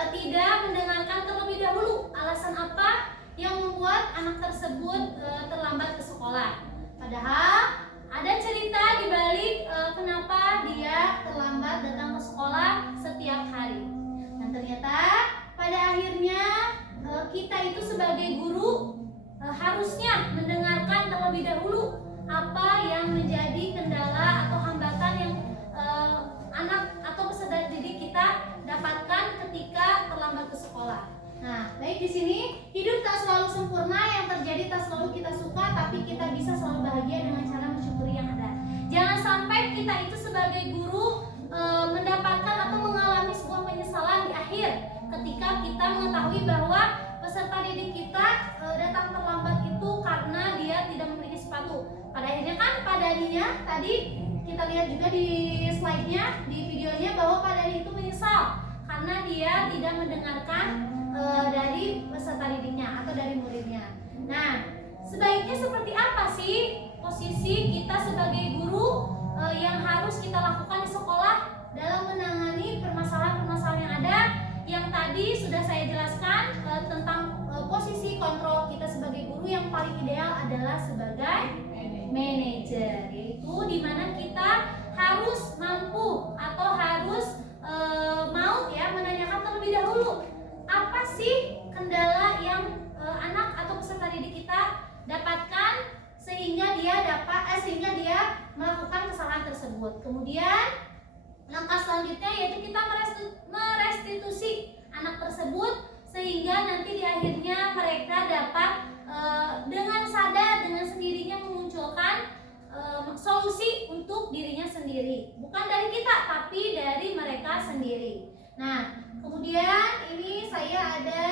tidak mendengarkan terlebih dahulu alasan apa yang membuat anak tersebut terlambat ke sekolah. Padahal ada cerita di balik kenapa dia terlambat datang ke sekolah setiap hari. Dan ternyata pada akhirnya kita itu sebagai guru harusnya mendengarkan terlebih dahulu apa yang menjadi kendala atau hambatan yang anak atau peserta didik kita dapatkan ketika terlambat ke sekolah. Nah, baik di sini hidup tak selalu sempurna, yang terjadi tak selalu kita suka, tapi kita bisa selalu bahagia dengan cara mensyukuri yang ada. Jangan sampai kita itu sebagai guru mendapatkan atau mengalami sebuah penyesalan di akhir ketika kita mengetahui bahwa peserta didik kita datang terlambat itu karena dia tidak memiliki sepatu. Pada akhirnya kan Pak Dhani-nya tadi kita lihat juga di slide-nya, di videonya, bahwa Pak Dhani itu menyesal karena dia tidak mendengarkan dari peserta didiknya atau dari muridnya. Nah, sebaiknya seperti apa sih posisi kita sebagai guru yang harus kita lakukan di sekolah dalam menangani permasalahan-permasalahan yang ada, yang tadi sudah saya jelaskan tentang posisi kontrol kita sebagai guru. Yang paling ideal adalah sebagai manajer, yaitu dimana kita harus mampu atau harus mau ya menanyakan terlebih dahulu apa sih kendala yang anak atau peserta didik kita dapatkan sehingga dia melakukan kesalahan tersebut. Kemudian langkah selanjutnya yaitu kita merestitusi anak tersebut sehingga nanti di akhirnya mereka dapat dengan sadar, dengan sendirinya memunculkan solusi untuk dirinya sendiri, bukan dari kita tapi dari mereka sendiri. Nah, kemudian ini saya ada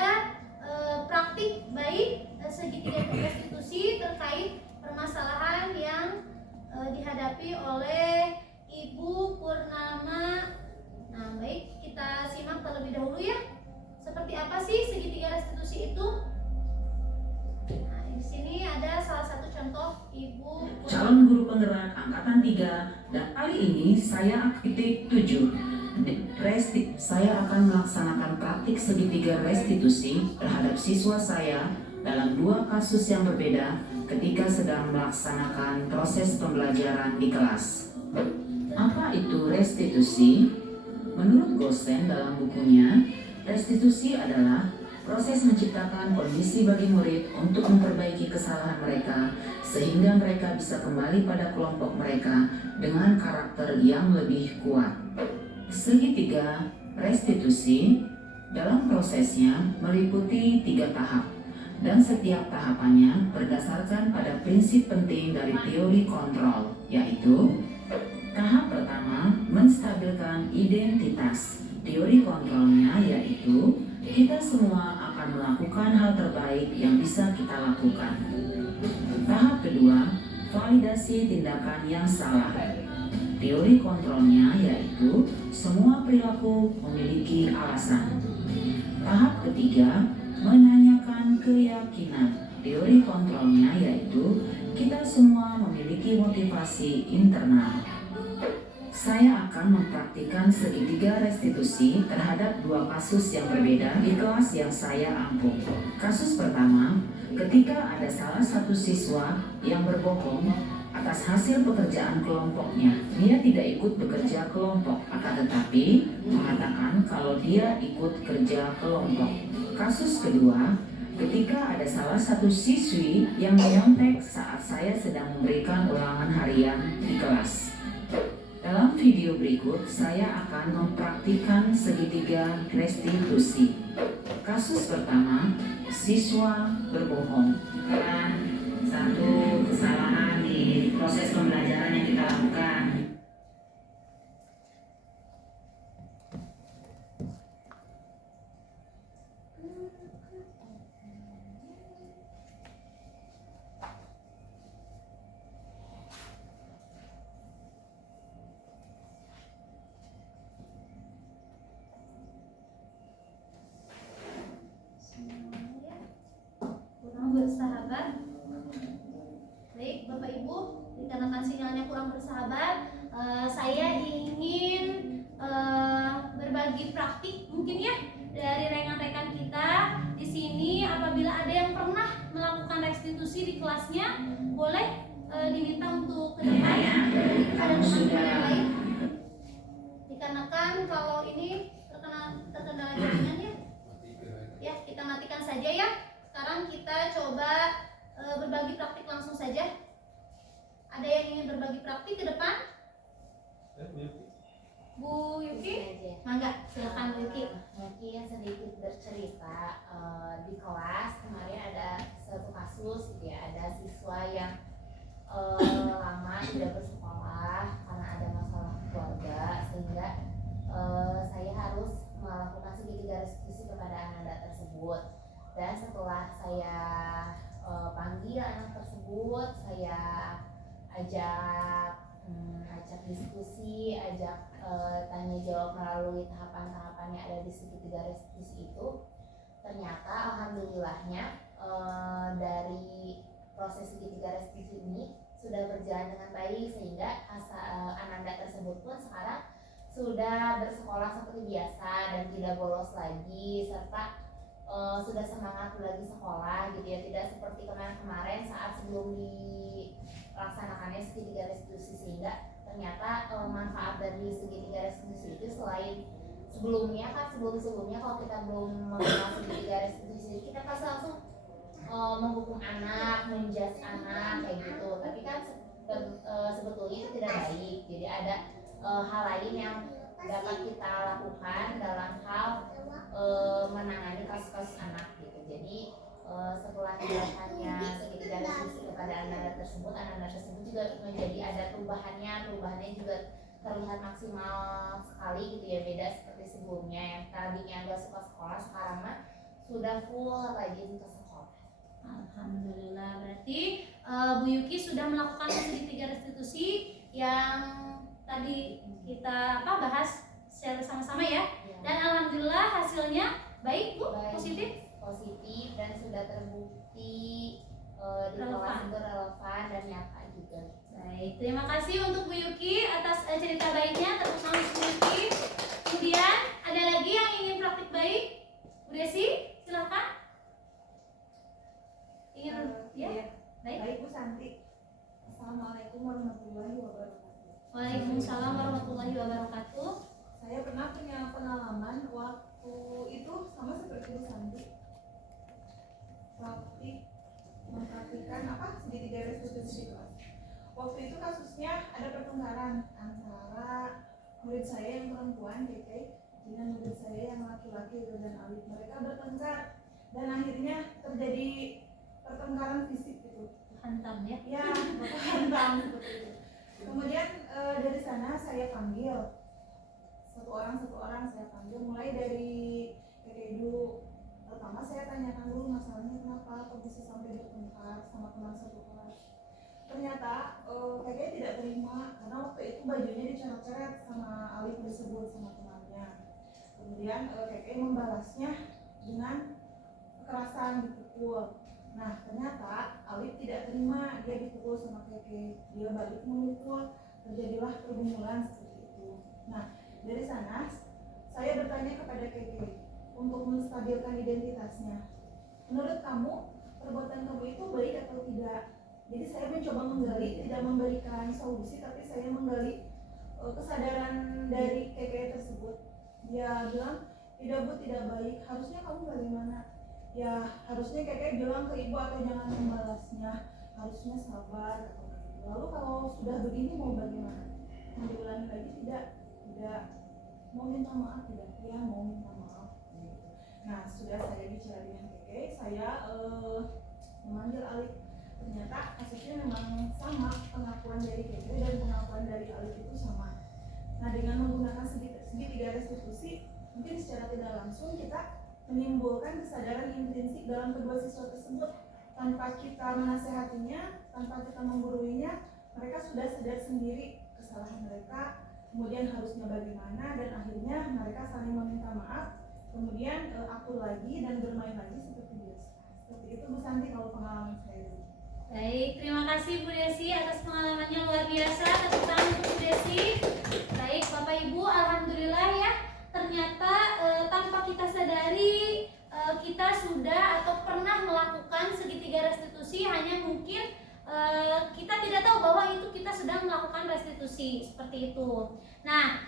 praktik baik segitiga restitusi terkait permasalahan yang dihadapi oleh Ibu Purnama. Nah, baik, kita simak terlebih dahulu ya. Seperti apa sih segitiga restitusi itu? Nah, di sini ada salah satu contoh Ibu Purnama. Calon guru penggerak angkatan 3, dan kali ini saya aktif 7. Saya akan melaksanakan praktik segitiga restitusi terhadap siswa saya dalam 2 kasus yang berbeda ketika sedang melaksanakan proses pembelajaran di kelas. Apa itu restitusi? Menurut Gosen dalam bukunya, restitusi adalah proses menciptakan kondisi bagi murid untuk memperbaiki kesalahan mereka sehingga mereka bisa kembali pada kelompok mereka dengan karakter yang lebih kuat. Segitiga restitusi dalam prosesnya meliputi 3 tahap, dan setiap tahapannya berdasarkan pada prinsip penting dari teori kontrol, yaitu tahap pertama, menstabilkan identitas. Teori kontrolnya yaitu kita semua akan melakukan hal terbaik yang bisa kita lakukan. Tahap kedua, validasi tindakan yang salah. Teori kontrolnya yaitu semua perilaku memiliki alasan. Tahap ketiga, menanyakan keyakinan. Teori kontrolnya yaitu kita semua memiliki motivasi internal. Saya akan mempraktikkan segitiga restitusi terhadap 2 kasus yang berbeda di kelas yang saya ampuh. Kasus pertama, ketika ada salah satu siswa yang berbohong atas hasil pekerjaan kelompoknya. Dia tidak ikut bekerja kelompok, akan tetapi mengatakan kalau dia ikut kerja kelompok. Kasus kedua, ketika ada salah satu siswi yang menyontek saat saya sedang memberikan ulangan harian di kelas. Dalam video berikut, saya akan mempraktikkan segitiga restitusi. Kasus pertama, siswa berbohong. Dan satu kesalahan di proses pembelajaran yang kita lakukan. Kurang bersahabat. Baik, Bapak Ibu, dikarenakan sinyalnya kurang bersahabat, saya ingin berbagi praktik mungkin ya dari rekan-rekan kita di sini. Apabila ada yang pernah melakukan restitusi di kelasnya, boleh diminta untuk ke depan ada teman-teman yang lain. Dikarenakan kalau ini terkendala jaringan ya, kita matikan saja ya. Sekarang kita coba berbagi praktik langsung saja. Ada yang ingin berbagi praktik ke depan? Bu Yuki? Mangga, silakan Bu Yuki. Mungkin sedikit bercerita, di kelas kemarin ada satu kasus gitu ya, ada siswa yang lama tidak bersekolah karena ada masalah keluarga, sehingga saya harus melakukan segitiga restitusi kepada anak tersebut. Dan setelah saya panggil anak tersebut, saya ajak diskusi, ajak tanya jawab melalui tahapan-tahapan yang ada di segitiga restitusi itu. Ternyata alhamdulillahnya dari proses segitiga restitusi ini sudah berjalan dengan baik, sehingga Ananda tersebut pun sekarang sudah bersekolah seperti biasa dan tidak bolos lagi, serta sudah semangat lagi sekolah gitu ya, tidak seperti kemarin saat sebelum dilaksanakannya segitiga restitusi. Sehingga ternyata manfaat dari segitiga restitusi itu selain sebelumnya kalau kita belum mengenal segitiga restitusi, kita pasti langsung menghukum anak, menjudge anak kayak gitu. Tapi kan sebetulnya itu tidak baik. Jadi ada hal lain yang dapat kita lakukan dalam hal menangani kasus-kasus anak gitu. Jadi setelah dilakukannya segitiga restitusi kepada anak tersebut juga menjadi ada perubahannya juga terlihat maksimal sekali gitu ya, beda seperti sebelumnya yang tadinya nggak suka sekolah, sekarang mah sudah full rajin ke sekolah. Alhamdulillah, berarti Bu Yuki sudah melakukan segitiga restitusi yang tadi kita bahas secara sama-sama ya. Dan alhamdulillah hasilnya baik Bu, positif dan sudah terbukti di kelas itu relevan dan nyata juga. Baik, terima kasih untuk Bu Yuki atas cerita baiknya, tepuk tangan untuk Bu Yuki. Kemudian ada lagi yang ingin praktik baik? Bu Desi, silakan. Ingin ya? Baik Bu Santi. Assalamualaikum warahmatullahi wabarakatuh. Waalaikumsalam warahmatullahi wabarakatuh. Saya pernah punya pengalaman waktu itu sama seperti Bu Santi, mempraktikkan segitiga restitusi di kelas. Waktu itu kasusnya ada pertengkaran antara murid saya yang perempuan Keke dengan murid saya yang laki-laki dan Alif. Mereka bertengkar dan akhirnya terjadi pertengkaran fisik gitu. Hantam ya? Ya, hantam seperti itu. Kemudian dari sana saya panggil satu orang saya panggil, mulai dari Keke dulu. Pertama saya tanyakan dulu masalahnya kenapa kok bisa sampai bertengkar sama teman satu kelas. Ternyata Keke tidak terima karena waktu itu bajunya dicoret-coret sama Alif tersebut sama temannya. Kemudian Keke membalasnya dengan kekerasan, dipukul. Nah ternyata Alif tidak terima, dia dipukul sama Keke, dia balik memukul, terjadilah pergumulan seperti itu. Nah dari sana saya bertanya kepada Keke untuk menstabilkan identitasnya. Menurut kamu perbuatan kamu itu baik atau tidak? Jadi saya mencoba menggali, tidak memberikan solusi, tapi saya menggali kesadaran dari KKI tersebut. Dia bilang, tidak Bu, tidak baik, harusnya kamu bagaimana? Ya harusnya KKI bilang ke ibu atau jangan membalasnya, harusnya sabar atau gitu. Lalu kalau sudah begini mau bagaimana? Mau diulangi lagi? Tidak. Mau minta maaf tidak? Ya mau minta maaf. Nah sudah saya bicara dengan KKI, saya memanggil Alif. Ternyata kasusnya memang sama, pengakuan dari KKI dan pengakuan dari Alif itu sama. Nah dengan menggunakan segitiga restitusi, mungkin secara tidak langsung kita menimbulkan kesadaran intrinsik dalam kedua siswa tersebut. Tanpa kita menasehatinya, tanpa kita mengguruinya, mereka sudah sadar sendiri kesalahan mereka, kemudian harusnya bagaimana, dan akhirnya mereka saling meminta maaf, kemudian akur lagi dan bermain lagi seperti biasa. Seperti itu Bu Santi kalau pengalaman saya. Baik, terima kasih Bu Desi atas pengalamannya luar biasa. Tepuk tangan untuk Bu Desi. Baik, Bapak Ibu, alhamdulillah ya. Ternyata tanpa kita sadari kita sudah atau pernah melakukan segitiga restitusi, hanya mungkin kita tidak tahu bahwa itu kita sedang melakukan restitusi seperti itu. Nah,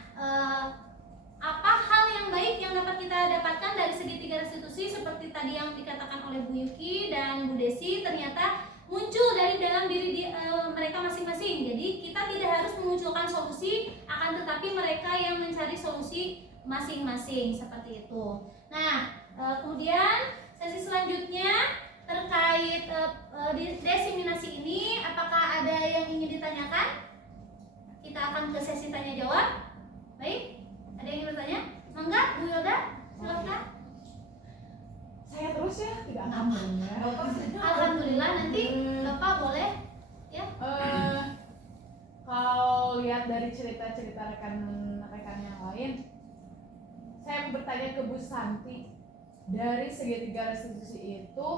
apa hal yang baik yang dapat kita dapatkan dari segitiga restitusi seperti tadi yang dikatakan oleh Bu Yuki dan Bu Desi, ternyata muncul dari dalam diri mereka masing-masing. Jadi kita tidak harus memunculkan solusi, akan tetapi mereka yang mencari solusi masing-masing seperti itu. Nah, kemudian sesi selanjutnya terkait diseminasi ini, apakah ada yang ingin ditanyakan? Kita akan ke sesi tanya jawab. Baik, ada yang ingin bertanya? Mangga, Bu Yoda, silakan. Saya terus ya, tidak apa-apa. Alhamdulillah, nanti Bapak boleh ya. Kalau lihat dari cerita-cerita rekan-rekan yang lain, saya mau bertanya ke Bu Santi, dari segitiga restitusi itu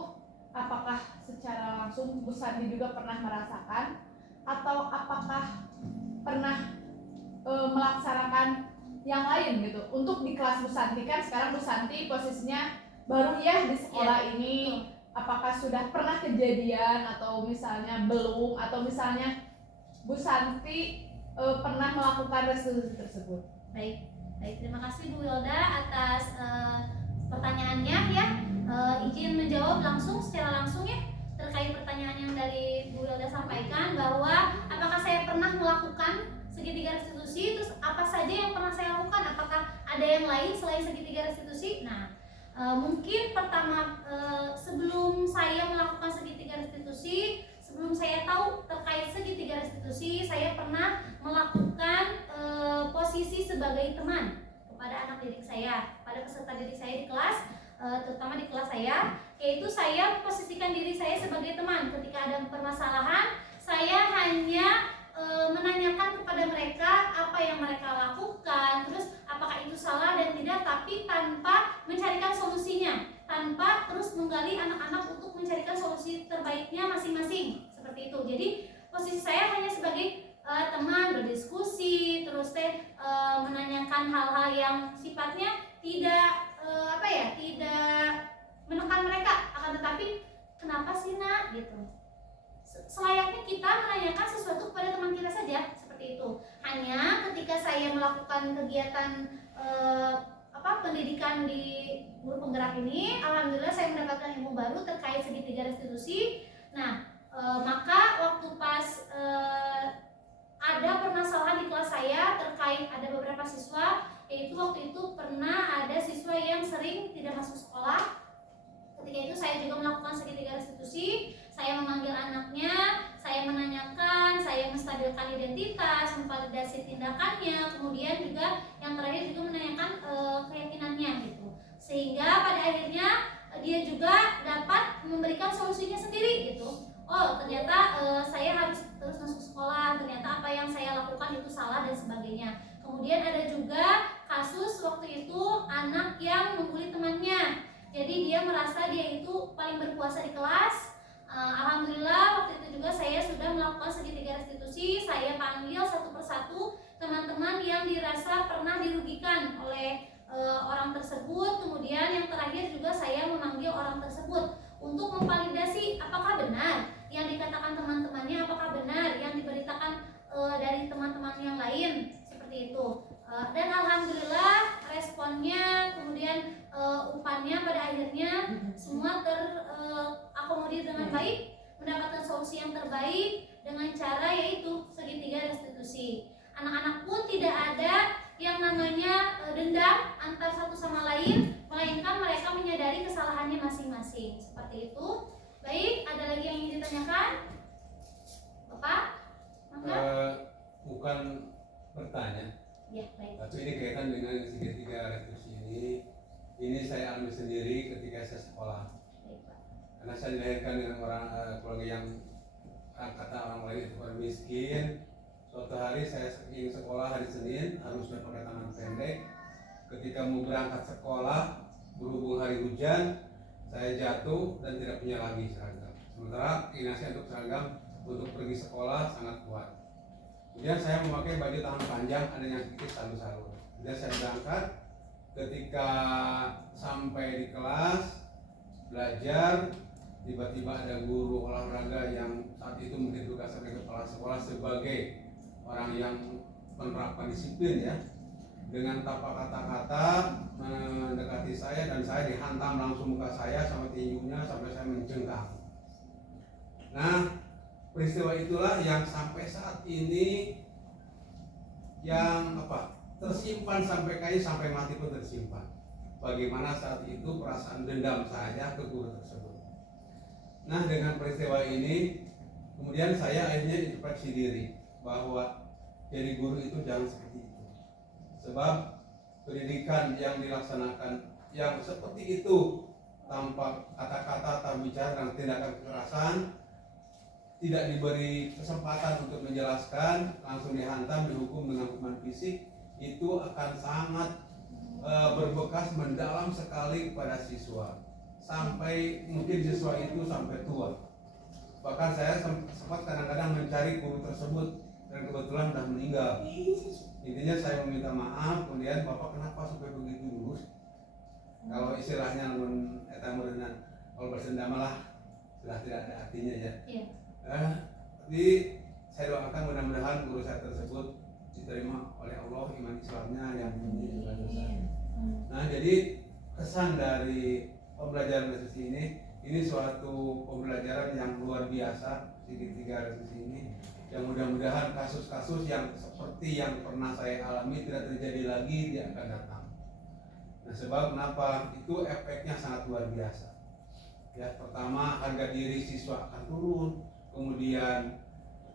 apakah secara langsung Bu Santi juga pernah merasakan, atau apakah pernah melaksanakan yang lain gitu untuk di kelas Bu Santi? Kan sekarang Bu Santi posisinya baru ya di sekolah ini, apakah sudah pernah kejadian atau misalnya belum, atau misalnya Bu Santi pernah melakukan restitusi tersebut? Baik, terima kasih Bu Wilda atas pertanyaannya ya. Izin menjawab secara langsung ya terkait pertanyaan yang dari Bu Wilda sampaikan, bahwa apakah saya pernah melakukan segitiga restitusi, terus apa saja yang pernah saya lakukan, apakah ada yang lain selain segitiga restitusi? Nah, mungkin pertama, sebelum saya melakukan segitiga restitusi, sebelum saya tahu terkait segitiga restitusi, saya pernah melakukan posisi sebagai teman kepada anak didik saya, pada peserta didik saya di kelas, terutama di kelas saya, yaitu saya posisikan diri saya sebagai teman. Ketika ada permasalahan, saya hanya menanyakan kepada mereka apa yang mereka lakukan, terus apakah itu salah dan tidak, tapi tanpa mencarikan solusinya, tanpa terus menggali anak-anak untuk mencarikan solusi terbaiknya masing-masing, seperti itu. Jadi posisi saya hanya sebagai teman, berdiskusi, terus menanyakan hal-hal yang sifatnya tidak tidak menekan mereka, akan tetapi kenapa sih nak gitu. Selayaknya kita menanyakan sesuatu kepada teman kita saja, seperti itu. Hanya ketika saya melakukan kegiatan pendidikan di guru penggerak ini, alhamdulillah saya mendapatkan ilmu baru terkait segitiga restitusi. Nah, maka waktu pas ada permasalahan di kelas saya terkait ada beberapa siswa, yaitu waktu itu pernah ada siswa yang sering tidak masuk sekolah. Ketika itu saya juga melakukan segitiga restitusi. Saya memanggil anaknya, saya menanyakan, saya menstabilkan identitas, memvalidasi tindakannya, kemudian juga yang terakhir juga menanyakan keyakinannya gitu. Sehingga pada akhirnya dia juga dapat memberikan solusinya sendiri gitu. Oh, ternyata saya harus terus masuk sekolah, ternyata apa yang saya lakukan itu salah dan sebagainya. Kemudian ada juga kasus waktu itu anak yang membuli temannya. Jadi dia merasa dia itu paling berkuasa di kelas. Alhamdulillah waktu itu juga saya sudah melakukan segitiga restitusi. Saya panggil satu persatu teman-teman yang dirasa pernah dirugikan oleh orang tersebut. Kemudian yang terakhir juga saya memanggil orang tersebut untuk memvalidasi apakah benar yang dikatakan teman-temannya, apakah benar yang diberitakan dari teman-teman yang lain, seperti itu. Dan alhamdulillah responnya, kemudian umpannya pada akhirnya semua terakomodir dengan baik, mendapatkan solusi yang terbaik dengan cara yaitu segitiga restitusi. Anak-anak pun tidak ada yang namanya dendam antar satu sama lain, melainkan mereka menyadari kesalahannya masing-masing. Seperti itu. Baik, ada lagi yang ingin ditanyakan? Bapak? Maka? Bukan bertanya. Ya, baik. Tapi ini kaitan dengan segitiga restitusi ini saya alami sendiri ketika saya sekolah. Baik, Pak. Karena saya dilahirkan dengan keluarga yang kata orang lain itu orang miskin. Suatu hari saya ingin sekolah hari Senin, harusnya pakai tangan pendek. Ketika mau berangkat sekolah, berhubung hari hujan, saya jatuh dan tidak punya lagi seragam. Sementara inasi untuk seragam untuk pergi sekolah sangat kuat. Kemudian saya memakai baju tangan panjang, ada yang sedikit salur-salur. Kemudian saya berangkat, ketika sampai di kelas belajar, tiba-tiba ada guru olahraga yang saat itu mungkin tugas sebagai kepala sekolah sebagai orang yang menerapkan disiplin ya, dengan tapak kata-kata mendekati saya dan saya dihantam langsung muka saya sampai tinjunya sampai saya mencengkang. Nah, peristiwa itulah yang sampai saat ini yang tersimpan sampai kayaknya sampai mati pun tersimpan. Bagaimana saat itu perasaan dendam saya ke guru tersebut. Nah, dengan peristiwa ini kemudian saya akhirnya introspeksi diri bahwa jadi guru itu jangan seperti itu. Sebab pendidikan yang dilaksanakan yang seperti itu tanpa kata-kata, tanpa bicara dan tindakan kekerasan, tidak diberi kesempatan untuk menjelaskan, langsung dihantam, dihukum dengan hukuman fisik, itu akan sangat berbekas mendalam sekali kepada siswa. Sampai mungkin siswa itu sampai tua. Bahkan saya sempat kadang-kadang mencari guru tersebut dan kebetulan sudah meninggal. Intinya saya meminta maaf, kemudian Bapak kenapa sampai begitu dulu? Kalau istilahnya namun etamurenan, kalau bersendama lah sudah tidak ada artinya ya. Iya. Tapi saya doakan mudah-mudahan guru saya tersebut diterima oleh Allah iman Islamnya yang ini juga dosa. Nah, jadi kesan dari pembelajaran restitusi ini suatu pembelajaran yang luar biasa, segitiga restitusi ini, yang mudah-mudahan kasus-kasus yang seperti yang pernah saya alami tidak terjadi lagi di akan datang. Nah, sebab kenapa? Itu efeknya sangat luar biasa. Ya, pertama harga diri siswa akan turun, kemudian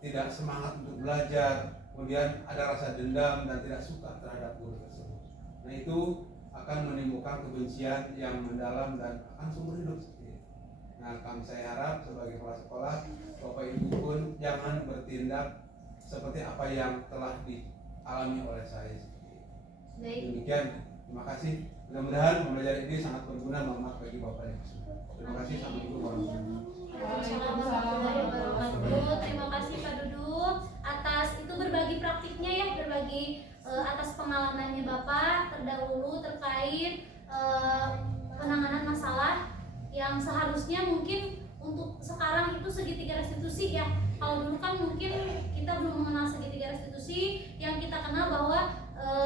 tidak semangat untuk belajar, kemudian ada rasa dendam dan tidak suka terhadap guru tersebut. Nah, itu akan menimbulkan kebencian yang mendalam dan akan seumur hidup seperti itu. Nah, saya harap sebagai kepala sekolah, Bapak Ibu pun jangan bertindak seperti apa yang telah dialami oleh saya seperti itu. Demikian, terima kasih. Mudah-mudahan pembelajaran ini sangat berguna manfaat bagi Bapak Ibu. Terima kasih. Assalamualaikum warahmatullahi wabarakatuh. Terima kasih Pak Duduk atas itu berbagi praktiknya ya, berbagi atas pengalamannya Bapak terdahulu terkait penanganan masalah yang seharusnya mungkin untuk sekarang itu segitiga restitusi ya. Kalau dulu kan mungkin kita belum mengenal segitiga restitusi, yang kita kenal bahwa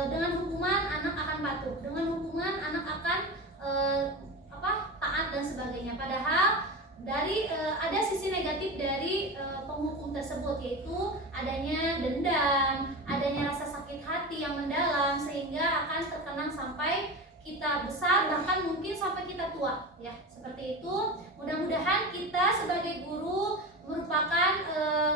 dengan hukuman anak akan patuh, dengan hukuman anak akan taat dan sebagainya. Padahal dari ada sisi negatif dari penghukum tersebut, yaitu adanya dendam, adanya rasa sakit hati yang mendalam sehingga akan terkenang sampai kita besar, bahkan mungkin sampai kita tua ya, seperti itu. Mudah-mudahan kita sebagai guru merupakan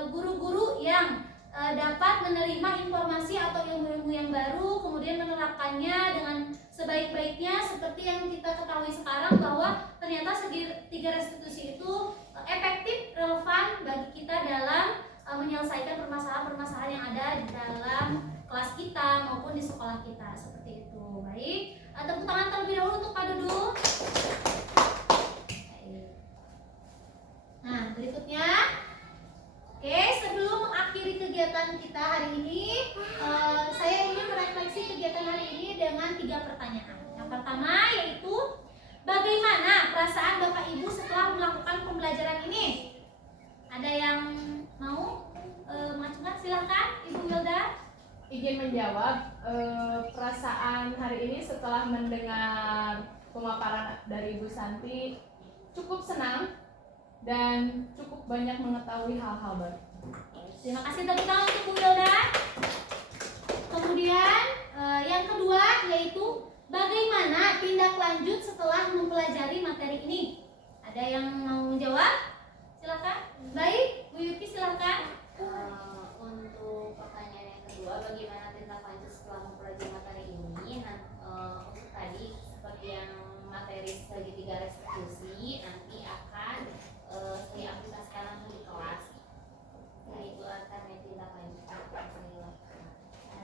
guru-guru yang dapat menerima informasi atau ilmu-ilmu yang baru, kemudian menerapkannya dengan sebaik-baiknya, seperti yang kita ketahui sekarang bahwa ternyata segitiga restitusi itu efektif, relevan bagi kita dalam menyelesaikan permasalahan-permasalahan yang ada di dalam kelas kita maupun di sekolah kita, seperti itu. Baik, tepuk tangan terlebih dahulu untuk Pak Duduk. Nah, berikutnya, oke, sebelum mengakhiri kegiatan kita hari ini, saya ingin merefleksi kegiatan hari ini dengan 3 pertanyaan. Yang pertama yaitu bagaimana perasaan Bapak Ibu setelah melakukan pembelajaran ini? Ada yang mau mengajukan? Silahkan Ibu Wilda. Izin menjawab, perasaan hari ini setelah mendengar pemaparan dari Ibu Santi cukup senang dan cukup banyak mengetahui hal-hal baru. Terima kasih tepuk tangan untuk Bu Wilda. Kemudian yang kedua yaitu bagaimana tindak lanjut setelah mempelajari materi ini? Ada yang mau menjawab? Silakan. Baik, Bu Yuki silakan. Untuk pertanyaan yang kedua, bagaimana tindak lanjut setelah mempelajari materi ini? Untuk tadi seperti yang materi segitiga restitusi nanti akan saya aplikasikan langsung di kelas. Nah, itu akan tindak lanjut.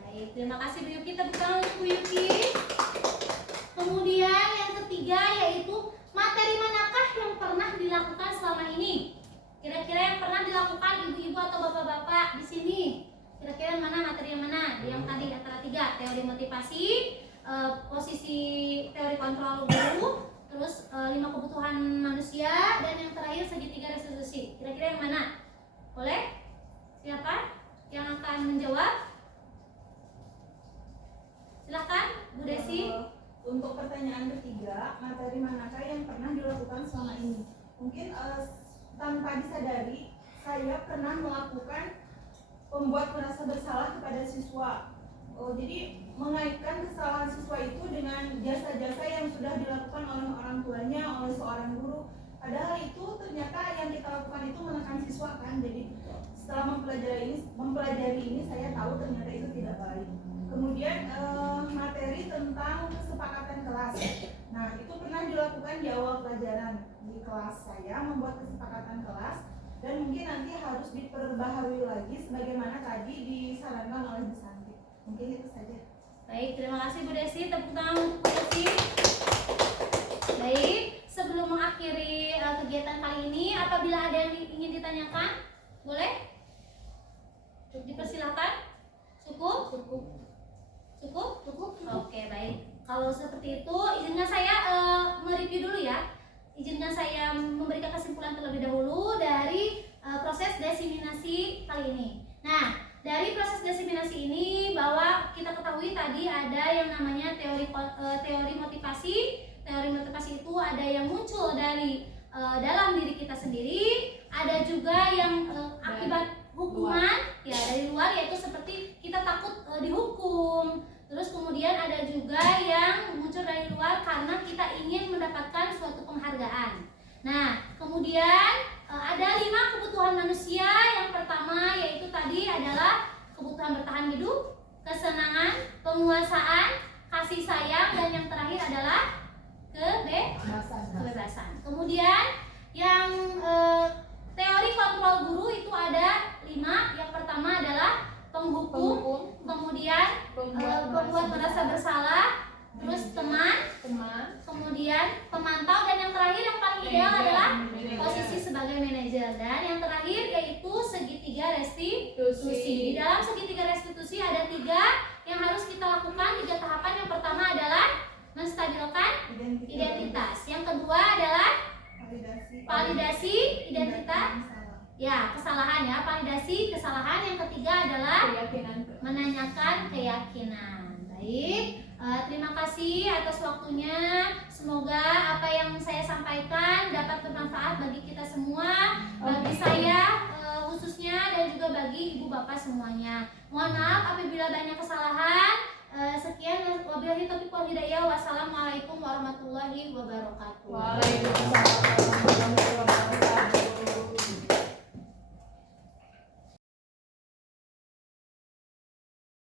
Baik, terima kasih Bu Yuki. Tepuk tangan untuk Bu Yuki. Kemudian yang ketiga yaitu materi manakah yang pernah dilakukan selama ini? Kira-kira yang pernah dilakukan ibu-ibu atau bapak-bapak di sini? Kira-kira yang mana, materi yang mana? Yang tadi antara tiga, teori motivasi, posisi teori kontrol guru, terus 5 kebutuhan manusia, dan yang terakhir segitiga restitusi. Kira-kira yang mana? Boleh? Siapa yang akan menjawab? Silakan, Bu Desi. Untuk pertanyaan ketiga, materi manakah yang pernah dilakukan selama ini? Mungkin tanpa disadari, saya pernah melakukan membuat merasa bersalah kepada siswa. Jadi mengaitkan kesalahan siswa itu dengan jasa-jasa yang sudah dilakukan oleh orang tuanya, oleh seorang guru. Padahal itu ternyata yang kita lakukan itu menekan siswa kan. Jadi setelah mempelajari ini saya tahu ternyata itu tidak baik. Kemudian materi tentang kesepakatan kelas. Nah, itu pernah dilakukan di awal pelajaran di kelas saya, membuat kesepakatan kelas, dan mungkin nanti harus diperbaharui lagi sebagaimana tadi disarankan oleh Bu Santi. Mungkin itu saja. Baik, terima kasih Bu Desi. Tepuk tangan untuk Bu Desi. Baik, sebelum mengakhiri kegiatan kali ini, apabila ada yang ingin ditanyakan, boleh? Dipersilakan. Cukup? Cukup? Oke, baik. Kalau seperti itu, izinkan saya mereview dulu ya. Izinkan saya memberikan kesimpulan terlebih dahulu dari proses diseminasi kali ini. Nah, dari proses diseminasi ini bahwa kita ketahui tadi ada yang namanya teori motivasi. Teori motivasi itu ada yang muncul dari dalam diri kita sendiri, ada juga yang akibat hukuman ya dari luar, yaitu seperti kita takut dihukum. Terus kemudian ada juga yang muncul dari luar karena kita ingin mendapatkan suatu penghargaan. Nah, kemudian ada 5 kebutuhan manusia. Yang pertama yaitu tadi adalah kebutuhan bertahan hidup, kesenangan, penguasaan, kasih sayang, dan yang terakhir adalah kebebasan. Kemudian yang teori kontrol guru itu ada 5. Yang pertama adalah penghukum, kemudian pembuat merasa bersalah, terus teman, kemudian pemantau, dan yang terakhir yang paling ideal adalah posisi sebagai manajer. Dan yang terakhir yaitu segitiga restitusi. Di dalam segitiga restitusi ada 3 yang harus kita lakukan, 3 tahapan. Yang pertama adalah menstabilkan identitas. Yang kedua adalah validasi identitas. Ya, kesalahan ya, validasi kesalahan. Yang ketiga adalah menanyakan keyakinan. Baik, terima kasih atas waktunya. Semoga apa yang saya sampaikan dapat bermanfaat bagi kita semua, bagi saya khususnya, dan juga bagi ibu bapak semuanya. Mohon maaf apabila banyak kesalahan. Sekian, wabillahi taufiq wal hidayah. Wassalamualaikum warahmatullahi wabarakatuh. Waalaikumsalam warahmatullahi wabarakatuh.